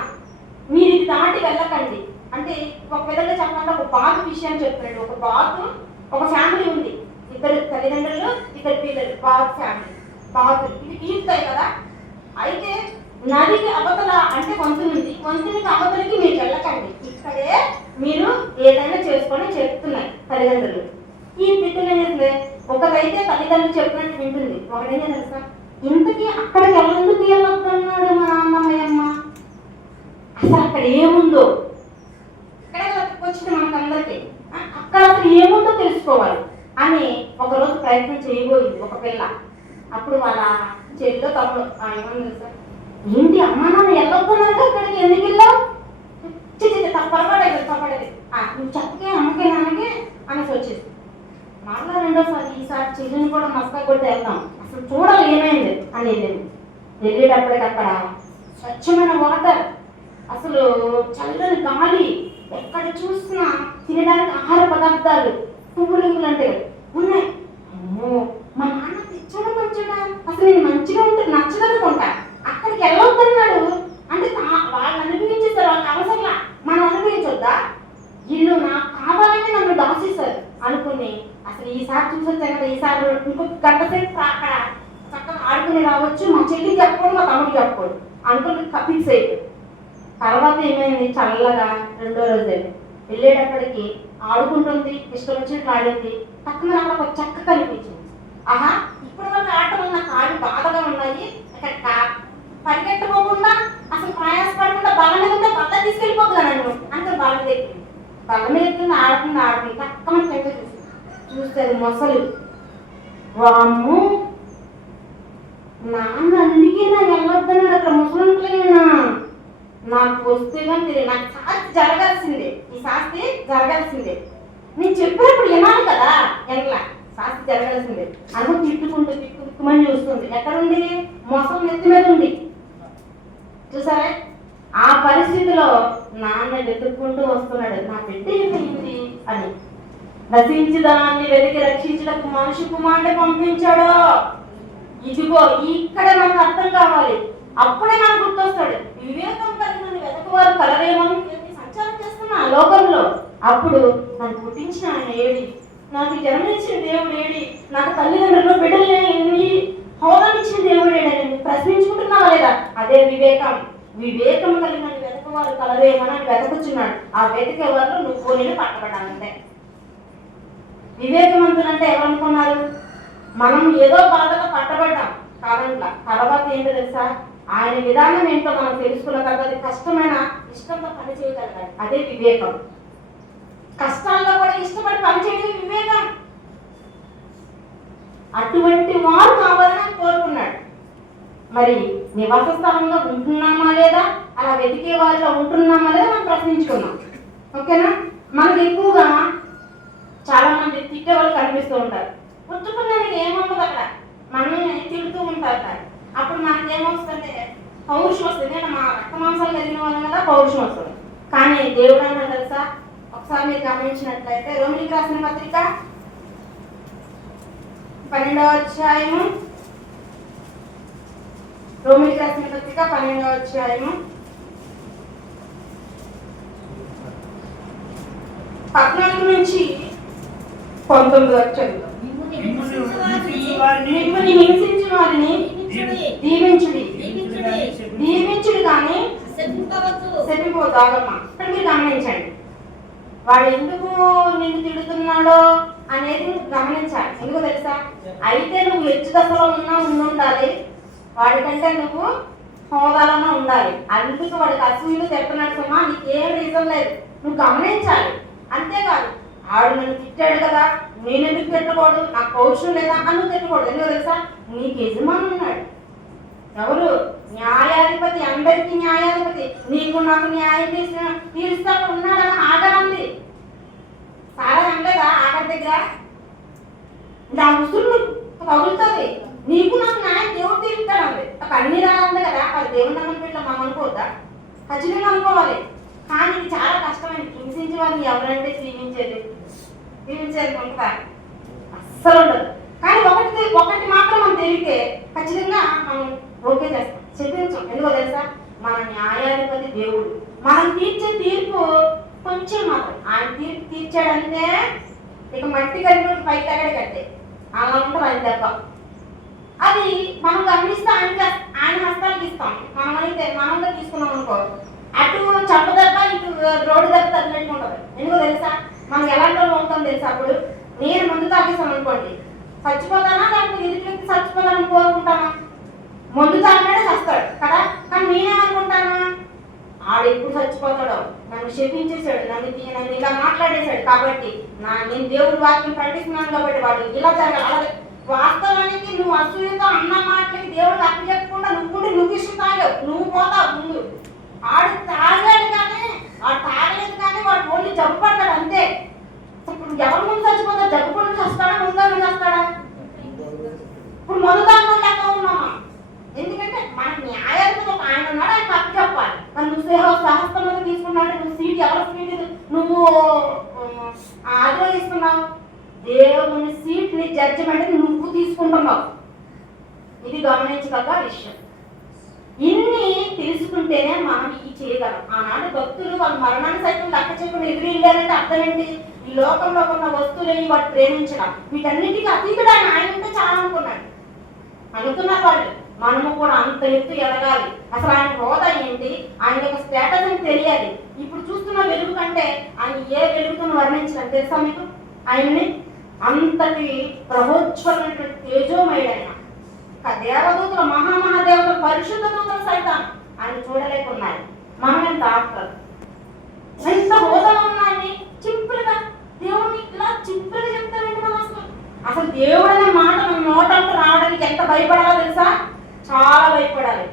మీరు ఇది దాటి వెళ్ళకండి అంటే, ఒక విధంగా చెప్పాలంటే ఒక బాతు విషయం చెప్తున్నాడు. ఒక బాతు, ఒక ఫ్యామిలీ ఉంది, 2 తల్లిదండ్రులు 2 పిల్లలు, బాతు ఫ్యామిలీ. బాతు ఇది ఈదుతాయి కదా. అయితే నదికి అవతల అంటే వంతెన ఉంది, వంతెనకి అవతలకి మీరు వెళ్ళకండి, ఇక్కడే మీరు ఏదైనా చేసుకొని చెప్తున్నాయి తల్లిదండ్రులు. ఈ బిడ్డలు అనేది ఒకరైతే తల్లిదండ్రులు చెప్పినట్టు వింటుంది, ఒకటైతే తెలుసా ఇంతకీ అక్కడికి ఎందుకు వెళ్ళొద్దన్నాడు మా అమ్మమ్మ. అసలు అక్కడ ఏముందో ఇక్కడ వచ్చింది మనకందరికి, అక్కడ అసలు ఏముందో తెలుసుకోవాలి అని ఒకరోజు ప్రయత్నం చేయబోయింది ఒక పిల్ల. అప్పుడు వాళ్ళ చెల్లిలో తమ్ముడు ఏమన్నా తెలుసా, ఏంటి అమ్మా నాన్న వెళ్ళొద్దన్నాక అక్కడికి ఎందుకు వెళ్ళావు, తప్పపడేది నువ్వు చెప్పకే అమ్మకే నాన్నకే అనేసి వచ్చేసి మళ్ళా రెండోసారి ఈసారి చెల్లిని కూడా మస్కా కొట్టి వెళ్తాం, అసలు చూడాలి ఏమైంది అని వెళ్ళింది. వెళ్ళేటప్పటికి అక్కడ స్వచ్ఛమైన వాటర్, అసలు చల్లని గాలి, ఎక్కడ చూసినా తినడానికి ఆహార పదార్థాలు, పువ్వులు అంటే ఉన్నాయి. అమ్మో మా నాన్న తెచ్చాడు మంచిగా, అసలు నేను మంచిగా ఉంటే నచ్చదనుకుంటా, అక్కడికి వెళ్ళొద్దన్నాడు అంటే వాళ్ళు అనుభవించేస్తారు, వాళ్ళకి అవసరంలా మనం అనుభవించొద్దా, వీళ్ళు నాకు కావాలని నన్ను దాసిస్తారు అనుకుని అసలు ఈసారి చూసొచ్చాను కదా, ఈసారి ఇంకొక గంట సేపు అక్కడ చక్కగా ఆడుకుని రావచ్చు, మా చెల్లికి చెప్పకూడదు మా తమ్ముడికి చెప్పకూడదు అనుకుని ఫిక్స్ అయిపోయి. తర్వాత ఏమైంది, చల్లగా రెండో రోజు వెళ్ళేటప్పటికి ఆడుకుంటుంది, ఇష్టం వచ్చినట్టు ఆడింది. పక్కన అక్కడ ఒక చెక్క కనిపించింది. ఆహా ఇప్పుడు వరకు ఆటలు నా కాళ్ళు బాధగా ఉన్నాయి, ఇక్కడ పరిగెట్టుకోకుండా అసలు ప్రయాసపడకుండా బల్ల మీద ఉంటే బల్ల తీసుకెళ్ళిపోతున్నాను అంటే బల్ల మీద ఎక్కింది. బల్ల మీద ఎక్కింది, ఆడుకుంది పక్కన చెక్క చూస్తే అది మొసలు. వాము నాన్న అందుకే నాకు వెళ్ళొద్దన్నాడు, అక్కడ ముసలింట్లేనా నాకు వస్తే కానీ తెలియదు, నాకు శాస్తి జరగాల్సిందే, ఈ శాస్తి జరగాల్సిందే, నేను చెప్పినప్పుడు వినాలి కదా, ఎలా శాస్తి జరగాల్సిందే అనుకో. తిట్టుకుంటూ చూస్తుంది, ఎక్కడుంది మొసలు నెత్తి మీద ఉంది చూసారా. ఆ పరిస్థితిలో నాన్న వెతుక్కుంటూ వస్తున్నాడు, నా బిడ్డ ఏమైంది అని. నశించదాన్ని వెతికి రక్షించడానికి మనిషి కుమారుడే పంపించాడు. ఇదిగో ఇక్కడ మనకు అర్థం కావాలి, అప్పుడే మనకు గుర్తొస్తాడు. వివేకం కలిగిన వెతకవారు కలరేమో సంచారం చేస్తున్నా లోకంలో. అప్పుడు నన్ను పుట్టించిన ఆయన ఏడి, నాకు జన్మనిచ్చిన దేవుడు ఏడి, నాకు తల్లిదండ్రులు బిడ్డలు హోదానిచ్చిన దేవుడు ఏడని ప్రశ్నించుకుంటున్నావా లేదా? అదే వివేకం. వివేకం కలిగిన వెతకవారు కలరేమని వెతకుచున్నాడు. ఆ వెతికే వాళ్ళు నువ్వు నేను పట్టబడాలంటే. వివేకవంతులంటే ఎవరనుకున్నారు? మనం ఏదో బాధగా పట్టబడ్డాం కాదంట్లా. తర్వాత ఏంటో తెలుసా, ఆయన విధానం ఏంటో మనం తెలుసుకున్న తర్వాత అది కష్టమైన ఇష్టంతో పని చేయగలగాలి, అదే వివేకం. కష్టాల్లో కూడా ఇష్టపడి పనిచేయడం వివేకం. అటువంటి వారు కావాలని కోరుకున్నాడు. మరి నివాస స్థలంలో ఉంటున్నామా లేదా, అలా వెతికే వారిలో ఉంటున్నామా లేదా మనం ప్రశ్నించుకున్నాం. ఓకేనా. మనకి ఎక్కువగా చాలా మంది తిట్టే వాళ్ళు కనిపిస్తూ ఉంటారు. పుచ్చుకున్నానికి ఏమవుతుంది అక్కడ, మనల్ని తిడుతూ ఉంటారు. అప్పుడు మనకి ఏమొస్తుందంటే పౌరుషం వస్తుంది. నేను మా రక్త మాంసాలు కలిగిన వాళ్ళం కదా, పౌరుషం వస్తుంది. కానీ దేవుడు అన్నాడు తెలుసా, ఒకసారి మీరు గమనించినట్లయితే రోమిలికి రాసిన పత్రిక 12వ అధ్యాయము, రోమిలికి రాసిన పత్రిక 12వ అధ్యాయము 14 నుంచి 19 వరకు చదువు. మిమ్మల్ని హింసించిన వారిని దీవించుడి కానీ శపింపవద్దు. ఆగమ్మా, ఇక్కడ మీరు గమనించండి, వాడు ఎందుకు నిన్ను తిడుతున్నాడో అనేది గమనించాలి. ఎందుకు తెలుసా, అయితే నువ్వు హెచ్చు దశలో ఉండాలి, వాడికంటే నువ్వు హోదాలోనే ఉండాలి. అందుకు వాడికి అసూయలు తిడుతున్నాడు సుమా, నీకు ఏం రీజన్ లేదు, నువ్వు గమనించాలి. అంతేకాదు ఆడు నన్ను తిట్టాడు కదా, నేను ఎందుకు తిట్టకూడదు, నాకు పౌరుషం లేదా అని నువ్వు తిట్టకూడదు. ఎందుకు తెలుసా, నీకు యజమాని ఉన్నాడు. ఎవరు? న్యాయాధిపతి, అందరికీ న్యాయాధిపతి. నీకు నాకు న్యాయం తీరుస్తాడు ఉన్నాడని ఆగరంది. చాలా అనలేదా ఆగర్ దగ్గర? నా ముసులు తగులుతుంది. నీకు నాకు న్యాయం దేవుడు తీరుస్తాడు అంది. అన్ని రాలంది కదా, అది దేవుడు నమ్మకం ఇట్లా మనం అనుకోవద్దా? ఖచ్చితంగా అనుకోవాలి. కానీ ఇది చాలా కష్టమైంది. హింసించే వాళ్ళని ఎవరంటే జీవించేది ఉంటుందా? అస్సలు ఉండదు. కానీ ఒకటి మాత్రం మనం తెలివితే ఖచ్చితంగా మనం ఓకే చేస్తాం, చెప్పించాం. ఎందుకో తెలుసా? మన న్యాయాధిపతి దేవుడు. మనం తీర్చే తీర్పు కొంచెం మాత్రం. ఆయన తీర్పు తీర్చాడంటే ఇక మట్టి కలిపి పైకి తగడే కట్టే అలా ఉంటుంది. ఆయన దెబ్బ అది మనం గమనిస్తే ఆయన హస్తానికి ఇస్తాం. మనమైతే మనంగా తీసుకున్నాం అనుకో, అటు చప్ప దెబ్బ ఇటు రోడ్డు దెబ్బ తగినట్టు ఉంటుంది. ఎందుకో తెలుసా? మనకి ఎలాంటి వాళ్ళు ఉంటుంది తెలుసా? అప్పుడు నేను ముందు తాగేస్తాను అనుకోండి, చచ్చిపోతానా లేకపోతే ఎదుటి వ్యక్తి చచ్చిపోతానని కోరుకుంటానా? ముందు తాగినాడే చస్తాడు కదా. కానీ నేనేమనుకుంటాను, ఆడు ఎప్పుడు చచ్చిపోతాడో, నన్ను క్షమించేశాడు, నన్ను ఇలా మాట్లాడేశాడు కాబట్టి నేను దేవుడి వాక్యం ప్రకటిస్తున్నాను కాబట్టి వాడు ఇలా జరగాలి. అలాగే వాస్తవానికి నువ్వు అసూయతో అన్న మాటలకి దేవుడికి అప్పు చెప్పకుండా నువ్వు ఇష్టం తాగావు, నువ్వు పోతావు ముందు. ఆడు తాగాడు కానీ వాడు తాగలేదు కానీ వాడు ఓన్లీ జబ్బు పడ్డాడు అంతే. ఇప్పుడు ఎవరి ముందు చచ్చిపోతాడు? జబ్బు పడి చస్తాడా, ముందు చేస్తాడా? ఇప్పుడు మొదలు లెక్క ఉన్నామా? ఎందుకంటే మన న్యాయాధిపతి ఒక ఆయన ఉన్నాడు, ఆయన అప్పు చెప్పాలి. మరి నువ్వు సహస్తం మీద తీసుకున్నాడు, నువ్వు సీట్ ఎవరి సీట్ నువ్వు ఆగ్రహిస్తున్నావు? దేవుని సీట్ని జడ్జిమెంట్ నువ్వు తీసుకుంటున్నావు. ఇది గమనించగల విషయం. ఇన్ని తెలుసుకుంటేనే మనం ఇది చేయగలం. ఆనాడు భక్తులు వాళ్ళ మరణాన్ని సైతం లెక్క చేయకుండా ఎదురు వెళ్ళారంటే అర్థం ఏంటి? ఈ లోకంలో ఉన్న వస్తువులని వాడు ప్రేమించడం, వీటన్నిటికీ అతీతుడు ఆయన ఉంటే చాలా అనుకున్నారు వాళ్ళు. మనము కూడా అంత ఎత్తు ఎదగాలి. అసలు ఆయన హోదా ఏంటి, ఆయన యొక్క స్టేటస్ అని తెలియాలి. ఇప్పుడు చూస్తున్న వెలుగు కంటే ఆయన ఏ వెలుగుతో వర్ణించడం తెలుసా మీకు? ఆయన్ని అంతటి ప్రబోజ్వలమైనటువంటి తేజోమయుడైన దేవదూతల మహామహాదేవతల పరిశుద్ధ దూతలు సైతం ఆయన చూడలేకున్నాయి. మనం ఎంత ఆఫ్టర్ ఎంత హోదాలో ఉన్నాయని సింపుల్గా దేవుడిని ఇలా సింపుల్గా చెప్తారండి. మనం అసలు దేవుడు అనే మాట మన నోటంతా రావడానికి ఎంత భయపడాలో తెలుసా? చాలా భయపడాలి.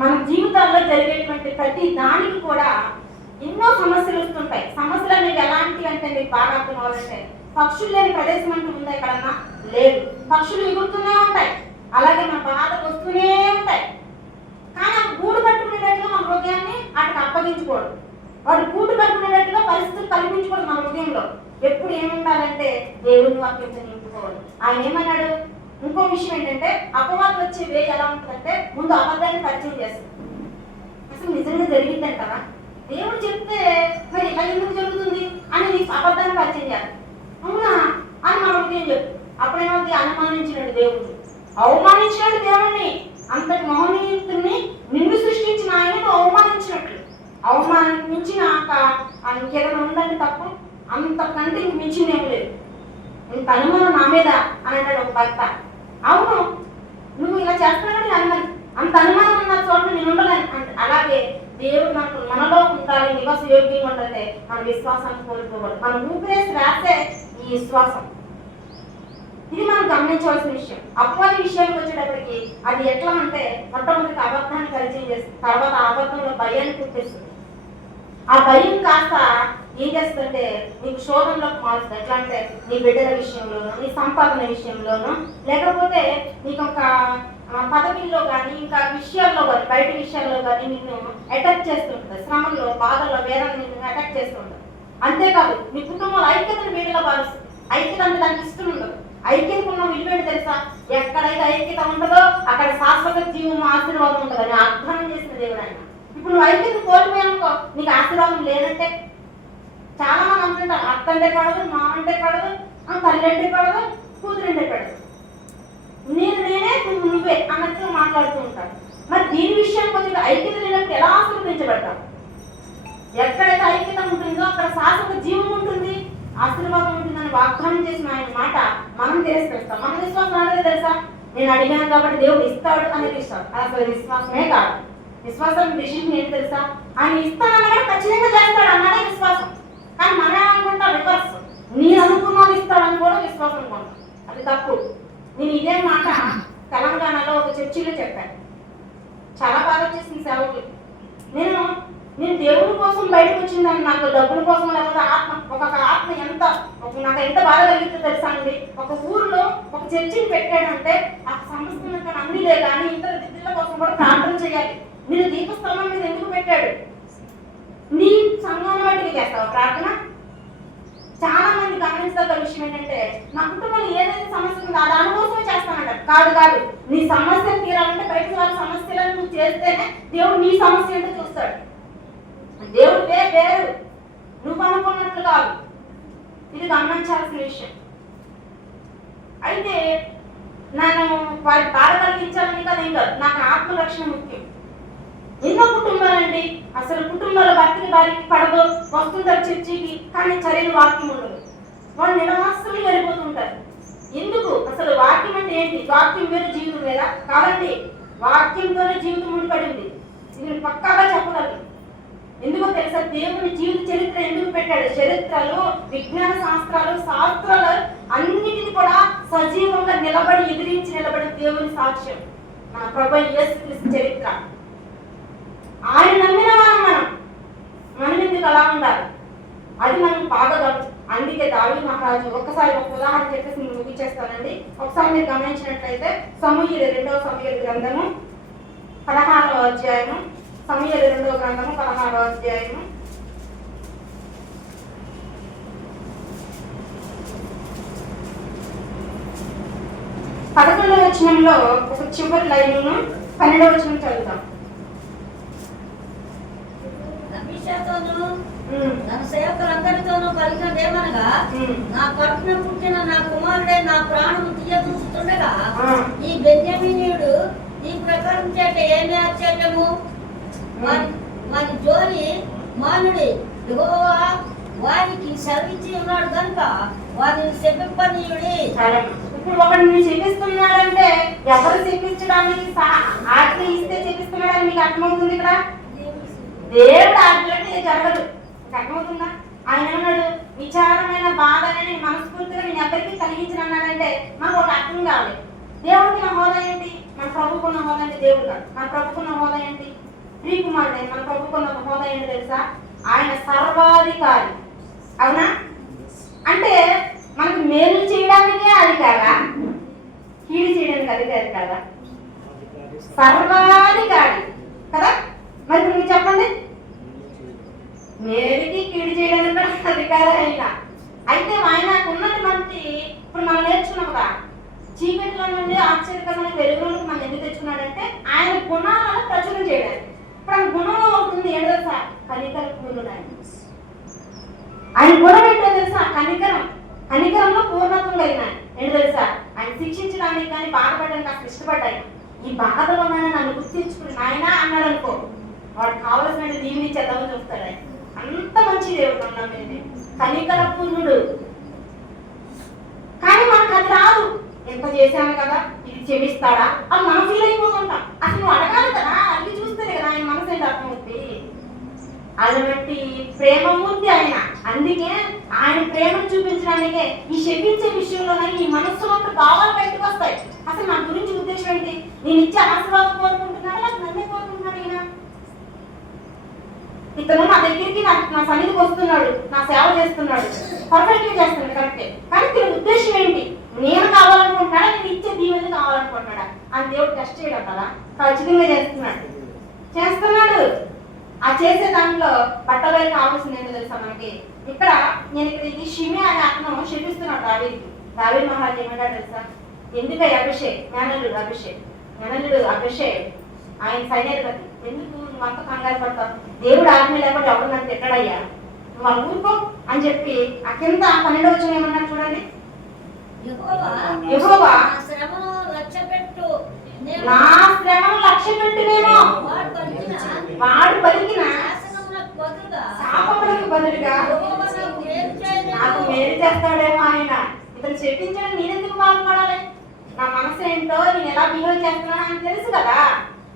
మన జీవితాల్లో జరిగేటువంటి ప్రతి దానికి కూడా ఎన్నో సమస్యలు వస్తుంటాయి. సమస్యలు అనేవి ఎలాంటివి అంటే మీకు బాగా అర్థం అవ్వాలంటే, పక్షులు లేని ప్రదేశం అంటూ ఉందా ఎక్కడన్నా? లేదు. పక్షులు ఎగురుతూనే ఉంటాయి, అలాగే మన బాధలు వస్తూనే ఉంటాయి. కానీ ఆ గూడు కట్టుకునేటట్టుగా మన హృదయాన్ని అటుకు అప్పగించుకోవడం, వాడు గూడు కట్టుకునేటట్టుగా పరిస్థితులు కల్పించుకోవడం మన హృదయంలో. ఎప్పుడు ఏముండాలంటే దేవుని వాక్యం నింపుకోవాలి. ఆయన ఏమన్నాడు? ఇంకో విషయం ఏంటంటే, అపవాదం వచ్చే వే ఎలా ఉంటుందంటే ముందు అబద్ధాన్ని పరిచయం చేస్తుంది. అసలు నిజంగా జరిగిందంటారా? దేవుడు చెప్తే మరి ఇలా ఎందుకు జరుగుతుంది అని నీకు అబద్ధాన్ని పరిచయం చేయాలి. అవునా అని మన హృదయం చెప్పు. అప్పుడేమవుతుంది? అనుమానించినాడు దేవుడు, అవమానించినాడు దేవుడిని. అంతటి మహోన్నతుడిని నిన్ను సృష్టించిన ఆయనను అవమానించినట్లు. అవమానానికి మించిన ఇంకేదైనా ఉందండి తప్పు? అంతకంటే ఇంక మించిందేం లేదు. ఇంత అనుమానం నా మీద అని అంటాడు ఒక భర్త. అవును, నువ్వు ఇలా చేస్తున్నావు అనుమానం, అంత అనుమానం ఉన్న చోట నేను ఉండలేను అంటే. అలాగే దేవుడు మనలో ఉండాలి, నివాస యోగ్యంగా ఉండాలంటే మన విశ్వాసాన్ని కోల్పోవాలి. మనం ఊపిరేసి రాసే ఈ విశ్వాసం, ఇది మనం గమనించవలసిన విషయం. అపవాది విషయానికి వచ్చేటప్పటికి అది ఎట్లా అంటే మొట్టమొదటి అబద్ధాన్ని పరిచయం చేస్తుంది, తర్వాత అబద్ధంలో భయాన్ని పుట్టిస్తుంది. ఆ భయం కాస్త ఏం చేస్తుంటే నీకు శోధనలోకి మారుస్తుంది. ఎట్లా అంటే నీ బిడ్డల విషయంలోనూ, నీ సంపాదన విషయంలోనూ, లేకపోతే నీకు ఒక పదవిలో కానీ ఇంకా విషయాల్లో కానీ బయట విషయాల్లో కానీ నిన్ను అటాక్ చేస్తుంటుంది. శ్రమంలో, బాధల్లో, వేదన నిన్ను అటాక్ చేస్తుంటుంది. అంతేకాదు నీ కుటుంబంలో ఐక్యతను వీడిలో పారుస్తుంది. ఐక్యత అంటే దానికి ఇష్టం ఉండదు. ఐక్యతకు ఉన్న విలువేంటి తెలుసా? ఎక్కడైతే ఐక్యత ఉంటుందో అక్కడ శాశ్వత జీవం, ఆశీర్వాదం ఉంటుంది అని అర్థం చేసిన దేవుడు ఆయన. ఇప్పుడు నువ్వు ఐక్యత కోల్పోయానుకో నీకు ఆశీర్వాదం లేనంటే. చాలా మంది అంటుంటారు, అత్త అంటే పడదు, మా అంటే పడదు, తల్లి అంటే పడదు, కూతురు అంటే పడదు, నేనే నువ్వే అన్నట్టుగా మాట్లాడుతూ ఉంటారు. మరి దీని విషయానికి వచ్చి ఐక్యత లేనప్పుడు ఎలా ఆశీర్వదించబడతాం? ఎక్కడైతే ఐక్యత ఉంటుందో అక్కడ శాశ్వత జీవం ఉంటుంది, ఆశీర్వాదం ఉంటుందని వాగ్దానం చేసిన ఆయన మాట మనం తిరస్కరిస్తాం. మన విశ్వాసం అనేది తెలుసా? నేను అడిగాను కాబట్టి దేవుడు ఇస్తాడు అనేది ఇస్తాడు. అది అసలు విశ్వాసమే కాదు. విశ్వాసం డిసిషన్ ఏంటి తెలుసా? ఆయన ఇస్తానన్నమాట ఖచ్చితంగా చేస్తాడు అన్నదే విశ్వాసం. కానీ మనం ఏమనుకుంటా? రివర్స్, నేను అనుకున్నది ఇస్తాడని కూడా విశ్వాసం అనుకుంటాం. అది తప్పు. నేను ఇదే మాట తెలంగాణలో ఒక చర్చిలో చెప్పాను, చాలా బాగా చేసింది సేవకులు. నేను దేవుడి కోసం బయటకు వచ్చిందని, నాకు డబ్బుల కోసం లేకపోతే ఆత్మ, ఒక ఆత్మ ఎంత ఒక నాకు ఎంత బాధ కలిగిందో తెలుసా అండి. ఒక ఊరిలో ఒక చర్చిని పెట్టాడంటే ఆ సంస్థ అన్ని లేదు కానీ ఇతర దిద్దుల కోసం కూడా ప్రార్థన చేయాలి. నేను దీపస్తంభం మీద ఎందుకు పెట్టాడు? నీ సంఘాన్ని బట్టి చేస్తావు ప్రార్థన. చాలా మంది గమనించదగ్గ విషయం ఏంటంటే నా కుటుంబంలో ఏదైతే సమస్య ఉందో అది అనుకోసమే చేస్తానంటారు. కాదు కాదు, నీ సమస్య తీరాలంటే బయట వాళ్ళ సమస్యలను నువ్వు చేస్తేనే దేవుడు నీ సమస్య ఏంటో చూస్తాడు. దేవుడు వేరు, నువ్వు అనుకున్నట్లు కాదు. ఇది గమనించాల్సిన విషయం. అయితే నేను వారి బాధ కలిగించాలని కదా ఏం కాదు, నాకు ఆత్మరక్షణ ముఖ్యం. ఎన్నో కుటుంబాలండి అసలు కుటుంబాల భర్తకి భార్యకి పడదు, వస్తుంటారు చర్చికి కానీ చర్యలు వాక్యం ఉండదు. వాళ్ళు నిరవాసలు వెళ్ళిపోతుంటారు. ఎందుకు? అసలు వాక్యం అంటే ఏంటి? వాక్యం వేరు జీవితం వేరా? కాదండి, వాక్యంతోనే జీవితం ముడిపడింది. ఇది పక్కాగా చెప్పగలను. ఎందుకో తెలుసా? దేవుని జీవిత చరిత్ర ఎందుకు పెట్టాడు? చరిత్రలు, విజ్ఞాన శాస్త్రాలు అన్నిటిని కూడా సజీవంగా ఎదిరించి నిలబడి దేవుని సాక్ష్యం మన ప్రభు యేసుక్రీస్తు చరిత్ర. ఆయన నమ్మిన మనం ఎందుకు అలా ఉండాలి? అది మనం బాగా. అందుకే దావీదు మహారాజు ఒక్కసారి ఒక ఉదాహరణ చెప్పేసి నేను ముగించేస్తానండి. ఒకసారి మీరు గమనించినట్లయితే సమూయేలు 2వ సమూయేలు గ్రంథము 16వ అధ్యాయము, సమూయేలు 2వ గ్రంథము 16వ అధ్యాయము 11వ వచనంలో ఒక చివరి లైన్ను 12వ వచనం చదువుతాం. తన సేవకులందరితోనూ కలిగినదేమనగా, నా కడుపున పుట్టిన నా కుమారుడే నా ప్రాణము తీయ చూస్తుండగా ఈ బెన్యామీనీయుడు ఈ ప్రకారం చేత ఏమి ఆశ్చర్యము? మరి జోలి మానుడి యెహోవా వారికి సెలవిచ్చి ఉన్నాడు కనుక వారిని శపింపనీయుడి. ఇప్పుడు ఒకరిని శపిస్తున్నాడంటే ఎవరు శపించడానికి ఆజ్ఞ ఇస్తే శపిస్తున్నాడని మీకు అర్థమవుతుంది. ఇక్కడ దేవుడు ఆజ్ఞ జరగదు. అర్థమవుతుందా? ఆయన ఏమన్నాడు? విచారమైన బాధని మనస్ఫూర్తిగా నేను ఎవరికి కలిగించిన అన్నాడంటే మనకు ఒక అర్థం కావాలి. దేవుడికి నా హోదా ఏంటి? మన ప్రభుకున్న హోదా అంటే దేవుడు కాదు. మన ప్రభుకున్న హోదా ఏంటి? ప్రియకుమారుడే. మన ప్రభుకున్న హోదా ఏంటి తెలుసా? ఆయన సర్వాధికారి. అవునా? అంటే మనకు మేలు చేయడానికే అధికారా, కీడు చేయడానికి అధికారి కదా? సర్వాధికారి కదా. మరి మీరు చెప్పండి, మేలుకి కీడు చేయడానికి కూడా అధికారం అయినా. అయితే ఆయనకు ఉన్నటువంటి ఇప్పుడు మనం నేర్చుకున్నాం కదా, చీకటిలో నుండి ఆశ్చర్యకరమైన వెలుగులోకి మనం ఎందుకు తెచ్చుకున్నాడంటే ఆయన గుణాలను ప్రచురణ చేయడానికి. ఇప్పుడు ఆయన గుణంలో ఉంటుంది ఏంటో తెలుసా? కనికరం. ఆయన గుణం ఏంటో తెలుసా? కనికరంలో పూర్ణత్వం కలిగిన ఏంటో తెలుసా? ఆయన శిక్షించడానికి కానీ బాధపడడానికి అసలు ఇష్టపడ్డాయి. ఈ బాధలో నన్ను గుర్తించుకుని ఆయన అన్నాడు అనుకో, వాడు కావలసిన దీవిని చెద్దమని చూస్తాడు. ఆయన అంత మంచి దేవుడు నమ్మేది, కనికర పూర్ణుడు. కానీ మనకు అది రాదు. ఎంత చేశాను కదా, ఇది క్షమిస్తాడా అని మనం ఫీల్ అయిపోతుంటాం. అసలు నువ్వు అడగాలి కదా, అన్ని చూస్తేనే కదా ఆయన మనసు ఏంటి అర్థమవుతుంది. అలాంటి ప్రేమమూర్తి ఆయన. అందుకే ఆయన ప్రేమను చూపించడానికే ఈ శపించే విషయంలోనే ఈ మనస్సులో భావాలు బయటకు వస్తాయి. అసలు నా గురించి ఉద్దేశం ఏంటి? నేను ఇచ్చే ఆశీర్వాదం కోరుకుంటున్నాడు, నాకు నన్నే కోరుకుంటున్నాడు. ఈయన ఇతను నా దగ్గరికి నా సన్నిధికి వస్తున్నాడు, నా సేవ చేస్తున్నాడు, పర్ఫెక్ట్ గా చేస్తున్నాడు, కరెక్టే. కానీ దీని ఉద్దేశం ఏంటి? నేను కావాలనుకుంటున్నాడా, నేను ఇచ్చే దీవెన కావాలనుకుంటున్నాడా అని దేవుడు టెస్ట్ చేయడం కదా. ఖచ్చితంగా చేస్తున్నాడు. ఆ చేసే దాంట్లో పట్టబయలు కావాల్సింది ఏంటో తెలుసా మనకి? ఇక్కడ ఇది షిమే అనే అతను శపిస్తున్నాడు దావీదు మహారాజు. ఏమంటాడు తెలుసా? ఎందుకు మేనల్లుడు అభిషేక్ ఆయన సైన్యాధిపతి, ఎందుకు నువ్వు అంత కంగారు పడతావు? దేవుడు ఆజ్ఞ లేకపోతే ఎవరు నన్ను తిట్టడయ్యా, నువ్వు వాళ్ళు ఊరుకో అని చెప్పి ఆ కింద 12వ వచనం ఏమన్నా చూడండి. యెహోవా నా శ్రమను లక్ష్య పెట్టునేమో వాడు పలికిన శాపములకు బదులుగా నాకు మేలు చేస్తాడేమో ఆయన. ఇతను చెప్పించడం నేనెందుకు బాధపడాలి? నా మనసు ఏంటో, నేను ఎలా బిహేవ్ చేస్తున్నాను ఆయన తెలుసు కదా.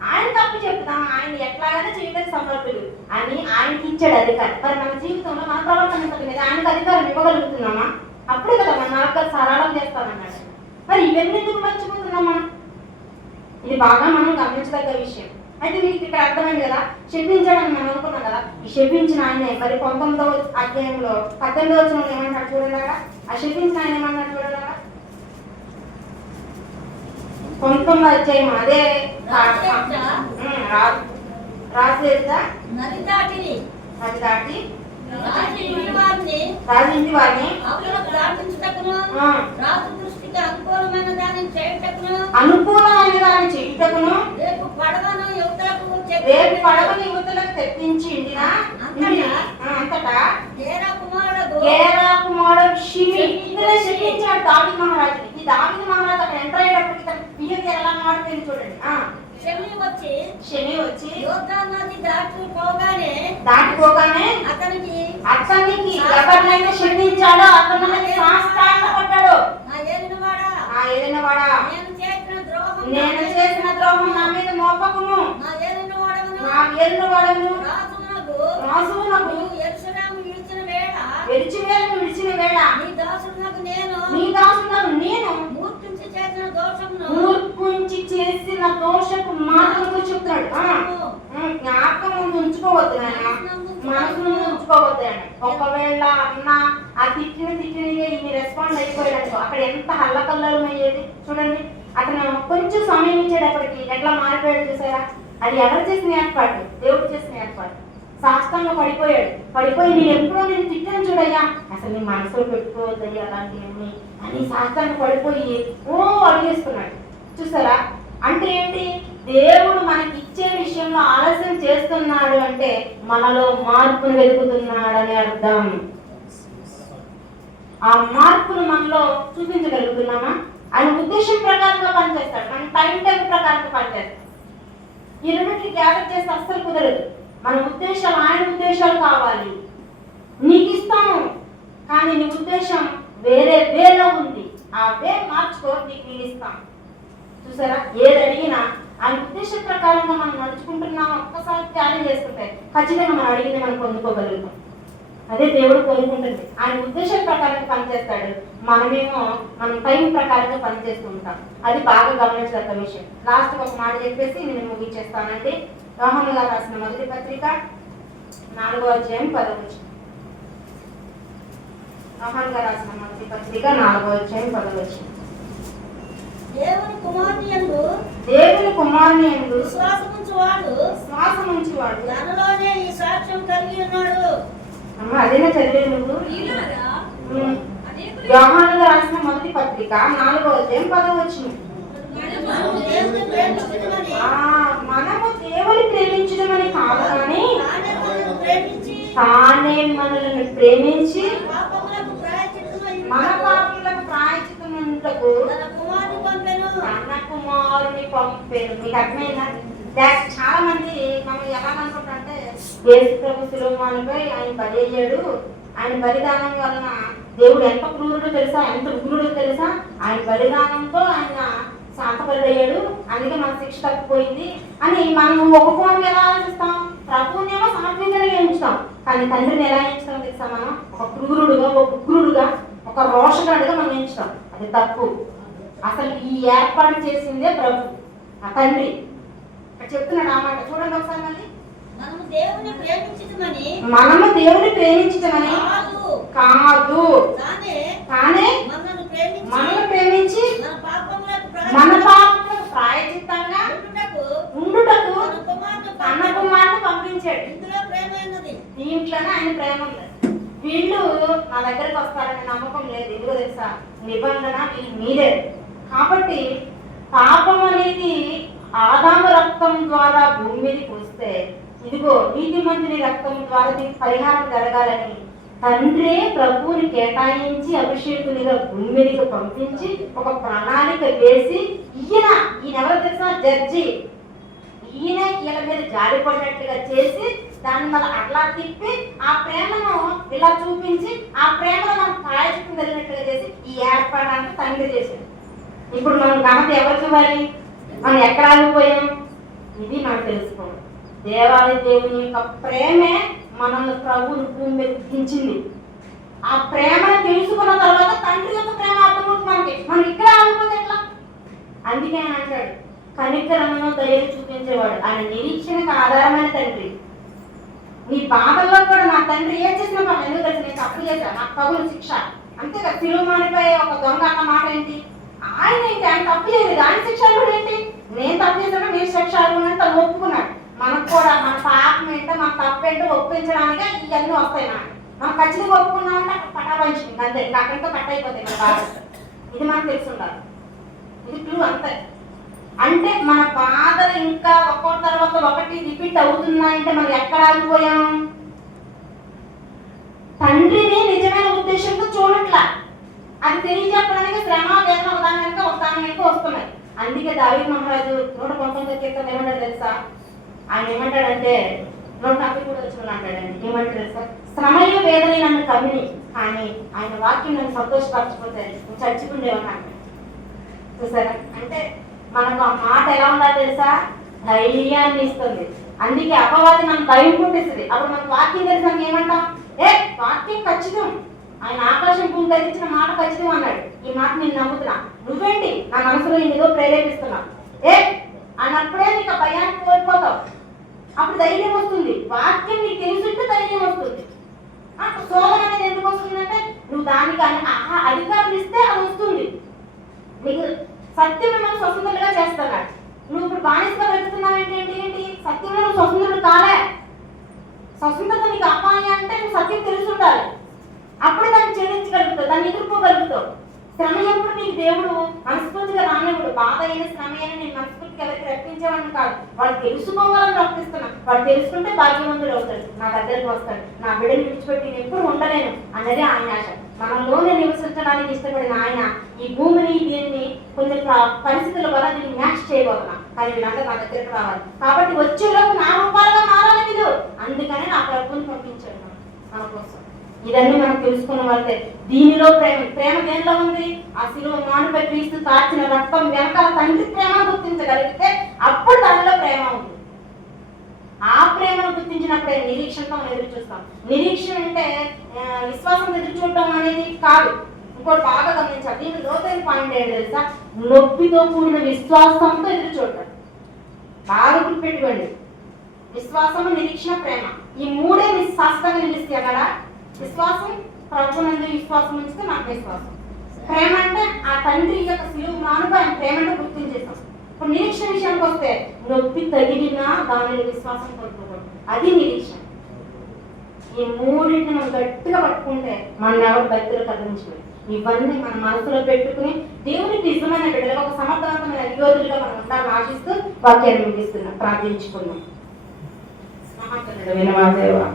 ఆయన తప్పు చెప్తాం, ఆయన ఎట్లాగైనా చేయడానికి సమర్థుడు అని ఆయనకి ఇచ్చాడు అధికారం. మరి మన జీవితంలో మన ప్రవర్తన మీద ఆయనకు అధికారం ఇవ్వగలుగుతున్నామా? అప్పుడే కదా మన మార్గాలు సరళం చేస్తామన్నాడు. మరి ఇవన్నీ ఎందుకు మర్చిపోతున్నాం మనం? ఇది బాగా మనం గమనించదగ్గ విషయం. అయితే మీకు ఇక్కడ అర్థమైంది కదా, శపించాడని మనం అనుకున్నాం కదా. ఈ శపించిన ఆయనే మరి 19వ అధ్యాయంలో 18వ వచనంలో ఏమంటాడు చూడండి. అక్కడ ఆ శపించిన ఆయన ఏమన్నాడు చూడండి. అక్కడ 19వ అధ్యాయం అదే రాసేదా నది దాటి అది దాటి రాజింటి వారిని దాటించుటకును రాజు దృష్టికి అనుకూలమైన దానిని చేయుటకును రేపు పడవను యువతలకు తెప్పించి అంతటా గేరా కుమారుడు శపించాడు దావీదు మహారాజుని. ఈ దావీదు మహారాజు అక్కడ ఎంటర్ అయ్యేటప్పటికి తన బిహేవియర్ ఎలా మారిపోయింది చూడండి. శని వచ్చి యోర్దాను నది దాటిపోగానే అతనికి ఎవరినైతే శపించాడో అతనికి సాష్టాంగపడ్డాడు. ఏలినవాడా నేను చేసిన ద్రోహం నా మీద మోపకుము, నా ఏలినవాడను రాజునకు విడిచిన వేళ నీ దాసునకు నేను మూర్ఖుంచి చేసిన దోషపు మాటలు చెప్తాడు. జ్ఞాపకం ఉంచుకోవద్దు నాయన, మనసును ఉంచుకోవద్దు. ఒకవేళ అన్న ఆ తిట్టిన ఈయన రెస్పాండ్ అయిపోయాడు, అక్కడ ఎంత హల్లకల్లోలం అయ్యేది చూడండి. అతను కొంచెం సమయం ఇచ్చేటప్పటికి ఎట్లా మారిపోయాడు చూసారా. అది ఎవరు చేసిన ఏర్పాటు? దేవుడు చేసిన ఏర్పాటు. సాష్టంగా పడిపోయి నేను ఎప్పుడో నేను తిట్టాను చూడయ్యా, అసలు నీ మనసులో పెట్టుకోవద్దయ్యా అలాంటివన్నీ అని సాష్టంగా పడిపోయి అడిగేస్తున్నాడు చూసారా. అంటే ఏంటి? దేవుడు మనకి ఇచ్చే విషయంలో ఆలస్యం చేస్తున్నాడు అంటే మనలో మార్పును వెతుకుతున్నాడు అని అర్థం. ఆ మార్పును మనలో చూపించగలుగుతున్నామా? ఆయన ఉద్దేశం ప్రకారంగా పనిచేస్తాడు, మన టైం టేబుల్ ప్రకారంగా పనిచేస్తాడు. ఈ రెండింటిని గ్యాదర్ చేస్తే అస్సలు కుదరదు. మన ఉద్దేశాలు ఆయన ఉద్దేశాలు కావాలి. నీకు ఇస్తాను కానీ నీ ఉద్దేశం వేరే వేలో ఉంది, ఆ వే మార్చుకో, నీకు నేను ఇస్తాను. చూసారా, ఏది అడిగినా ఆయన ఉద్దేశ ప్రకారంగా మనం నడుచుకుంటున్నామో ఒక్కసారి త్యాగం చేసుకుంటే ఖచ్చితంగా మనం అడిగింది మనం పొందుకోగలుగుతాం. అదే దేవుడు కోరుకుంటుంది. ఆయన ఉద్దేశం ప్రకారంగా పనిచేస్తాడు, మనమేమో మనం టైం ప్రకారంగా పనిచేస్తూ ఉంటాం. అది బాగా గమనించదగ్గ విషయం. లాస్ట్ ఒక మాట చెప్పేసి నేను ముగించేస్తానండి. యోహాను గారు రాసిన మొదటి పత్రిక 4వ అధ్యాయం 10వ వచనం. యోహాను గారు రాసిన మొదటి పత్రిక 4వ అధ్యాయం 10వ వచనం. దేవుని కుమారుని యందు విశ్వాసముంచువాడు తనలోనే ఈ సాక్ష్యం కలిగి ఉన్నాడు. అదేనా చదివేది నువ్వు? యోహాను గారు రాసిన మొదటి పత్రిక 4వ అధ్యాయం 10వ వచనం. మనము దేవుని ప్రేమించడమని కాదు కానీ తానే మనల్ని ప్రేమించి మన పాపములకు ప్రాయశ్చిత్తముంటకు తన కుమారుని పంపెను. మీకు అర్థమైందా? చాలా మంది మనం ఎలా అనుకుంటారంటే యేసు ప్రభు శిలువపై ఆయన బలి అయ్యాడు, ఆయన బలిదానం వలన దేవుడు ఎంత క్రూరుడో తెలుసా, ఎంత ఉగ్రుడో తెలుసా, ఆయన బలిదానంతో ఆయన శాంతపరుడయ్యాడు, అందుకే మన శిక్ష తప్పిపోయింది అని మనం ఒక కోణం ఎలా ఆలోచిస్తాం. ప్రభువునేమో సాత్వికంగా ఎంచుతాం, కానీ తండ్రిని ఎలా ఎంచుతాం తెలుసా? మనం ఒక క్రూరుడుగా, ఒక ఉగ్రుడుగా, ఒక రోషగాడుగా మనం ఎంచుతాం. అది తప్పు. అసలు ఈ ఏర్పాటు చేసిందే ప్రభు, ఆ తండ్రి. చెప్తున్నాడు ఆ మాట చూడండి ఒకసారి మళ్ళీ. మనము దేవుని ప్రేమించటమని కాదు, తానే మనల్ని ప్రేమించి మన పాపములకు ప్రాయశ్చిత్తంగా ఉండుటకు తన కుమారుని పంపించాడు. దీంట్లోనే ఆయన ప్రేమ ఉంది. వీళ్ళు నా దగ్గరకు వస్తారనే నమ్మకం లేదు. ఇదిగో తెలుసా, నిబంధన వీళ్ళు మీదే. కాబట్టి పాపం అనేది ఆదాము రక్తం ద్వారా భూమి మీదకి వస్తే, ఇదిగో నీతిమంతుని రక్తం ద్వారా దీనికి పరిహారం జరగాలని తండ్రే ప్రభువుని కేటాయించి అభిషేకునిగా భూమి మీదకి పంపించి ఒక ప్రణాళిక వేసి ఈయన ఎవరు తెలుసా? జడ్జి. ఈయన వీళ్ళ మీద జారిపడినట్టుగా చేసి దాన్ని మళ్ళీ అట్లా తిప్పి ఆ ప్రేమను ఇలా చూపించి ఆ ప్రేమను మనం ప్రాయశ్చిత్తం జరిగినట్టుగా చేసి ఈ ఏర్పాటు తండ్రి చేశాడు. ఇప్పుడు మనం ఘనత ఎవరికి ఇవ్వాలి? మనం ఎక్కడ ఆగిపోయాం? ఇది మనం తెలుసుకోవాలి. దేవాది దేవుని యొక్క ప్రేమే మనల్ని ప్రభువుని భూమి మీద దించింది. ఆ ప్రేమను తెలుసుకున్న తర్వాత తండ్రి యొక్క ప్రేమ అర్థమవుతుంది మనకి. మనం ఇక్కడ ఆగిపోతే ఎట్లా? అందుకే ఆయన అంటాడు, కనికరమును దయను చూపించేవాడు. ఆయన నిరీక్షణకు ఆధారమైన తండ్రి. నీ బాధల్లో కూడా నా తండ్రి ఏం చేసినా మనం ఎందుకు తెలిసి నేను తప్పు చేశాను, నాకు తగులు శిక్ష అంతేగా. తిరుగుమానిపై ఒక దొంగ అన్న మాట ఏంటి? ఆయన ఏంటి, ఆయన తప్పు చేయలేదు, ఆయన శిక్ష కూడా ఏంటి? నేను తప్పు చేశాను, నేను శిక్ష అని తను ఒప్పుకున్నాడు. మనకు కూడా మన పాపం ఏంటో మన తప్పు ఏంటో ఒప్పించడానికి ఇవన్నీ వస్తాయి. మనం ఖచ్చితంగా ఒప్పుకున్నామంటే అక్కడ పటాపంచింది అంతే, అక్కడితో కట్ అయిపోతాయి మన బాధ. ఇది మనకు తెలిసి ఉండాలి. ఇది క్లూ అంతే. అంటే మన బాధలు ఇంకా ఒక్కో తర్వాత ఒకటి రిపీట్ అవుతున్నాయంటే మనం ఎక్కడ ఆగిపోయాం? తండ్రిని నిజమైన ఉద్దేశంతో చూడట్లా. అది తెలియజెప్పడానికి శ్రమ వేదన ఒకదాని వెనుక వస్తున్నాయి. అందుకే దావీదు మహారాజు 119 కీర్తన ఏమంటాడు తెలుసా? ఆయన ఏమంటాడంటే 140 వచ్చిన అంటాడండి. ఏమంటాడు తెలుసా? శ్రమయు వేదన నన్ను కమ్మిని, కానీ ఆయన వాక్యం నన్ను సంతోషపరచకపోతే నేను చచ్చిపోయేవాడిని. చూసారా? అంటే మనకు ఆ మాట ఎలా ఉండాలి తెలుసా? ధైర్యాన్ని ఇస్తుంది. అందుకే అపవాది మనం భయం పుట్టిస్తుంది. అప్పుడు మనకు వాక్యం తెలిసాక ఏమంటాం? వాక్యం ఖచ్చితం, ఆయన ఆకాశం భూమి ధరించిన మాట ఖచ్చితం అన్నాడు. ఈ మాట నేను నమ్ముతున్నా. నువ్వేంటి నా మనసులో ఏదో ప్రేరేపిస్తున్నా అన్నప్పుడే నీకు భయాన్ని కోల్పోతావు. అప్పుడు ధైర్యం వస్తుంది. వాక్యం నీకు తెలుసుంటే ధైర్యం వస్తుంది. శోధన అనేది ఎందుకు వస్తుందంటే నువ్వు దానికి అధికారం ఇస్తే అది వస్తుంది. నీకు సత్యం మిమ్మల్ని స్వతంత్రులుగా చేస్తున్నాడు. నువ్వు ఇప్పుడు బానిసగా వెతుకుతున్నావు ఏంటి? సత్యంలో నువ్వు స్వతంత్రుడు కాలే. స్వతంత్రత నీకు అపాయం అంటే నువ్వు సత్యం తెలుసు ఉండాలి. అప్పుడు దాన్ని చెల్లించగలుగుతావు, దాన్ని ఎదుర్కోగలుగుతావు. శ్రమ ఎప్పుడు నీకు దేవుడు మనస్ఫూర్తిగా రానివ్వడు. బాధ అయిన శ్రమ అయినా నేను మనస్ఫూర్తిగా ఎవరికి రప్పించేవాడిని కాదు. వాడు తెలుసుకోవాలని రప్పిస్తున్నా. వాడు తెలుసుకుంటే భాగ్యవంతుడు అవుతాడు, నా దగ్గరకు వస్తాడు. నా బిడ్డను విడిచిపెట్టి నేను ఎప్పుడు ఉండలేను అన్నది ఆయన ఆశ. మనలోనే నివసించడానికి ఇష్టపడిన ఆయన ఈ భూమిని దీన్ని కొన్ని పరిస్థితుల వల్ల దీన్ని మ్యాచ్ చేయబోతున్నా. కానీ వీళ్ళంతా నా దగ్గరకు రావాలి. కాబట్టి వచ్చేలోపు నా రూపాలుగా మారాలి వీళ్ళు. అందుకనే నా ప్రభుత్వం పంపించాడు మన కోసం. ఇదన్నీ మనం తెలుసుకున్న వాళ్ళే. దీనిలో ప్రేమ దేనిలో ఉంది? ఆ శిలువ మానుపై క్రీస్తు కార్చిన రక్తం వెనకాల తండ్రి ప్రేమను గుర్తించగలిగితే అప్పుడు దానిలో ప్రేమ ఉంది. ఆ ప్రేమను గుర్తించినప్పుడే నిరీక్షణతో మనం ఎదురు చూస్తాం. నిరీక్షణ అంటే విశ్వాసం ఎదురు చూడటం అనేది కాదు. ఇంకోటి బాగా గమనించాలి. దీని లోతైన పాయింట్ ఏంటి తెలుసా? నొప్పితో కూడిన విశ్వాసంతో ఎదురు చూడటం. బాగా గుర్తుపెట్టుకోండి. విశ్వాసము, నిరీక్షణ, ప్రేమ, ఈ మూడే శాశ్వతంగా నిలుస్తాయి అన్నాడా? విశ్వాసం, ప్రభునందు విశ్వాసం ఉంచితే నాకు విశ్వాసం. ప్రేమ అంటే ఆ తండ్రి యొక్క శిలువ మానుపై ఆయన ప్రేమను గుర్తించేస్తాం. ఇప్పుడు నిరీక్షణ విషయానికి వస్తే నొప్పి తగిలినా దానిలో విశ్వాసం కోల్పోకూడదు. అది నిరీక్షణ. ఈ మూడింటిని మనం గట్టిగా పట్టుకుంటే మన ఎవరు భక్తులు కదిలించలేదు. ఇవన్నీ మన మనసులో పెట్టుకుని దేవునికి నిజమైన బిడ్డలుగా ఒక సమర్థవంతమైన యోధులుగా మనం ఉండాలని ఆశిస్తూ వాక్యాన్ని ముగిస్తున్నాం. ప్రార్థించుకున్నాం. మహాకరుడు వినవాదేవా,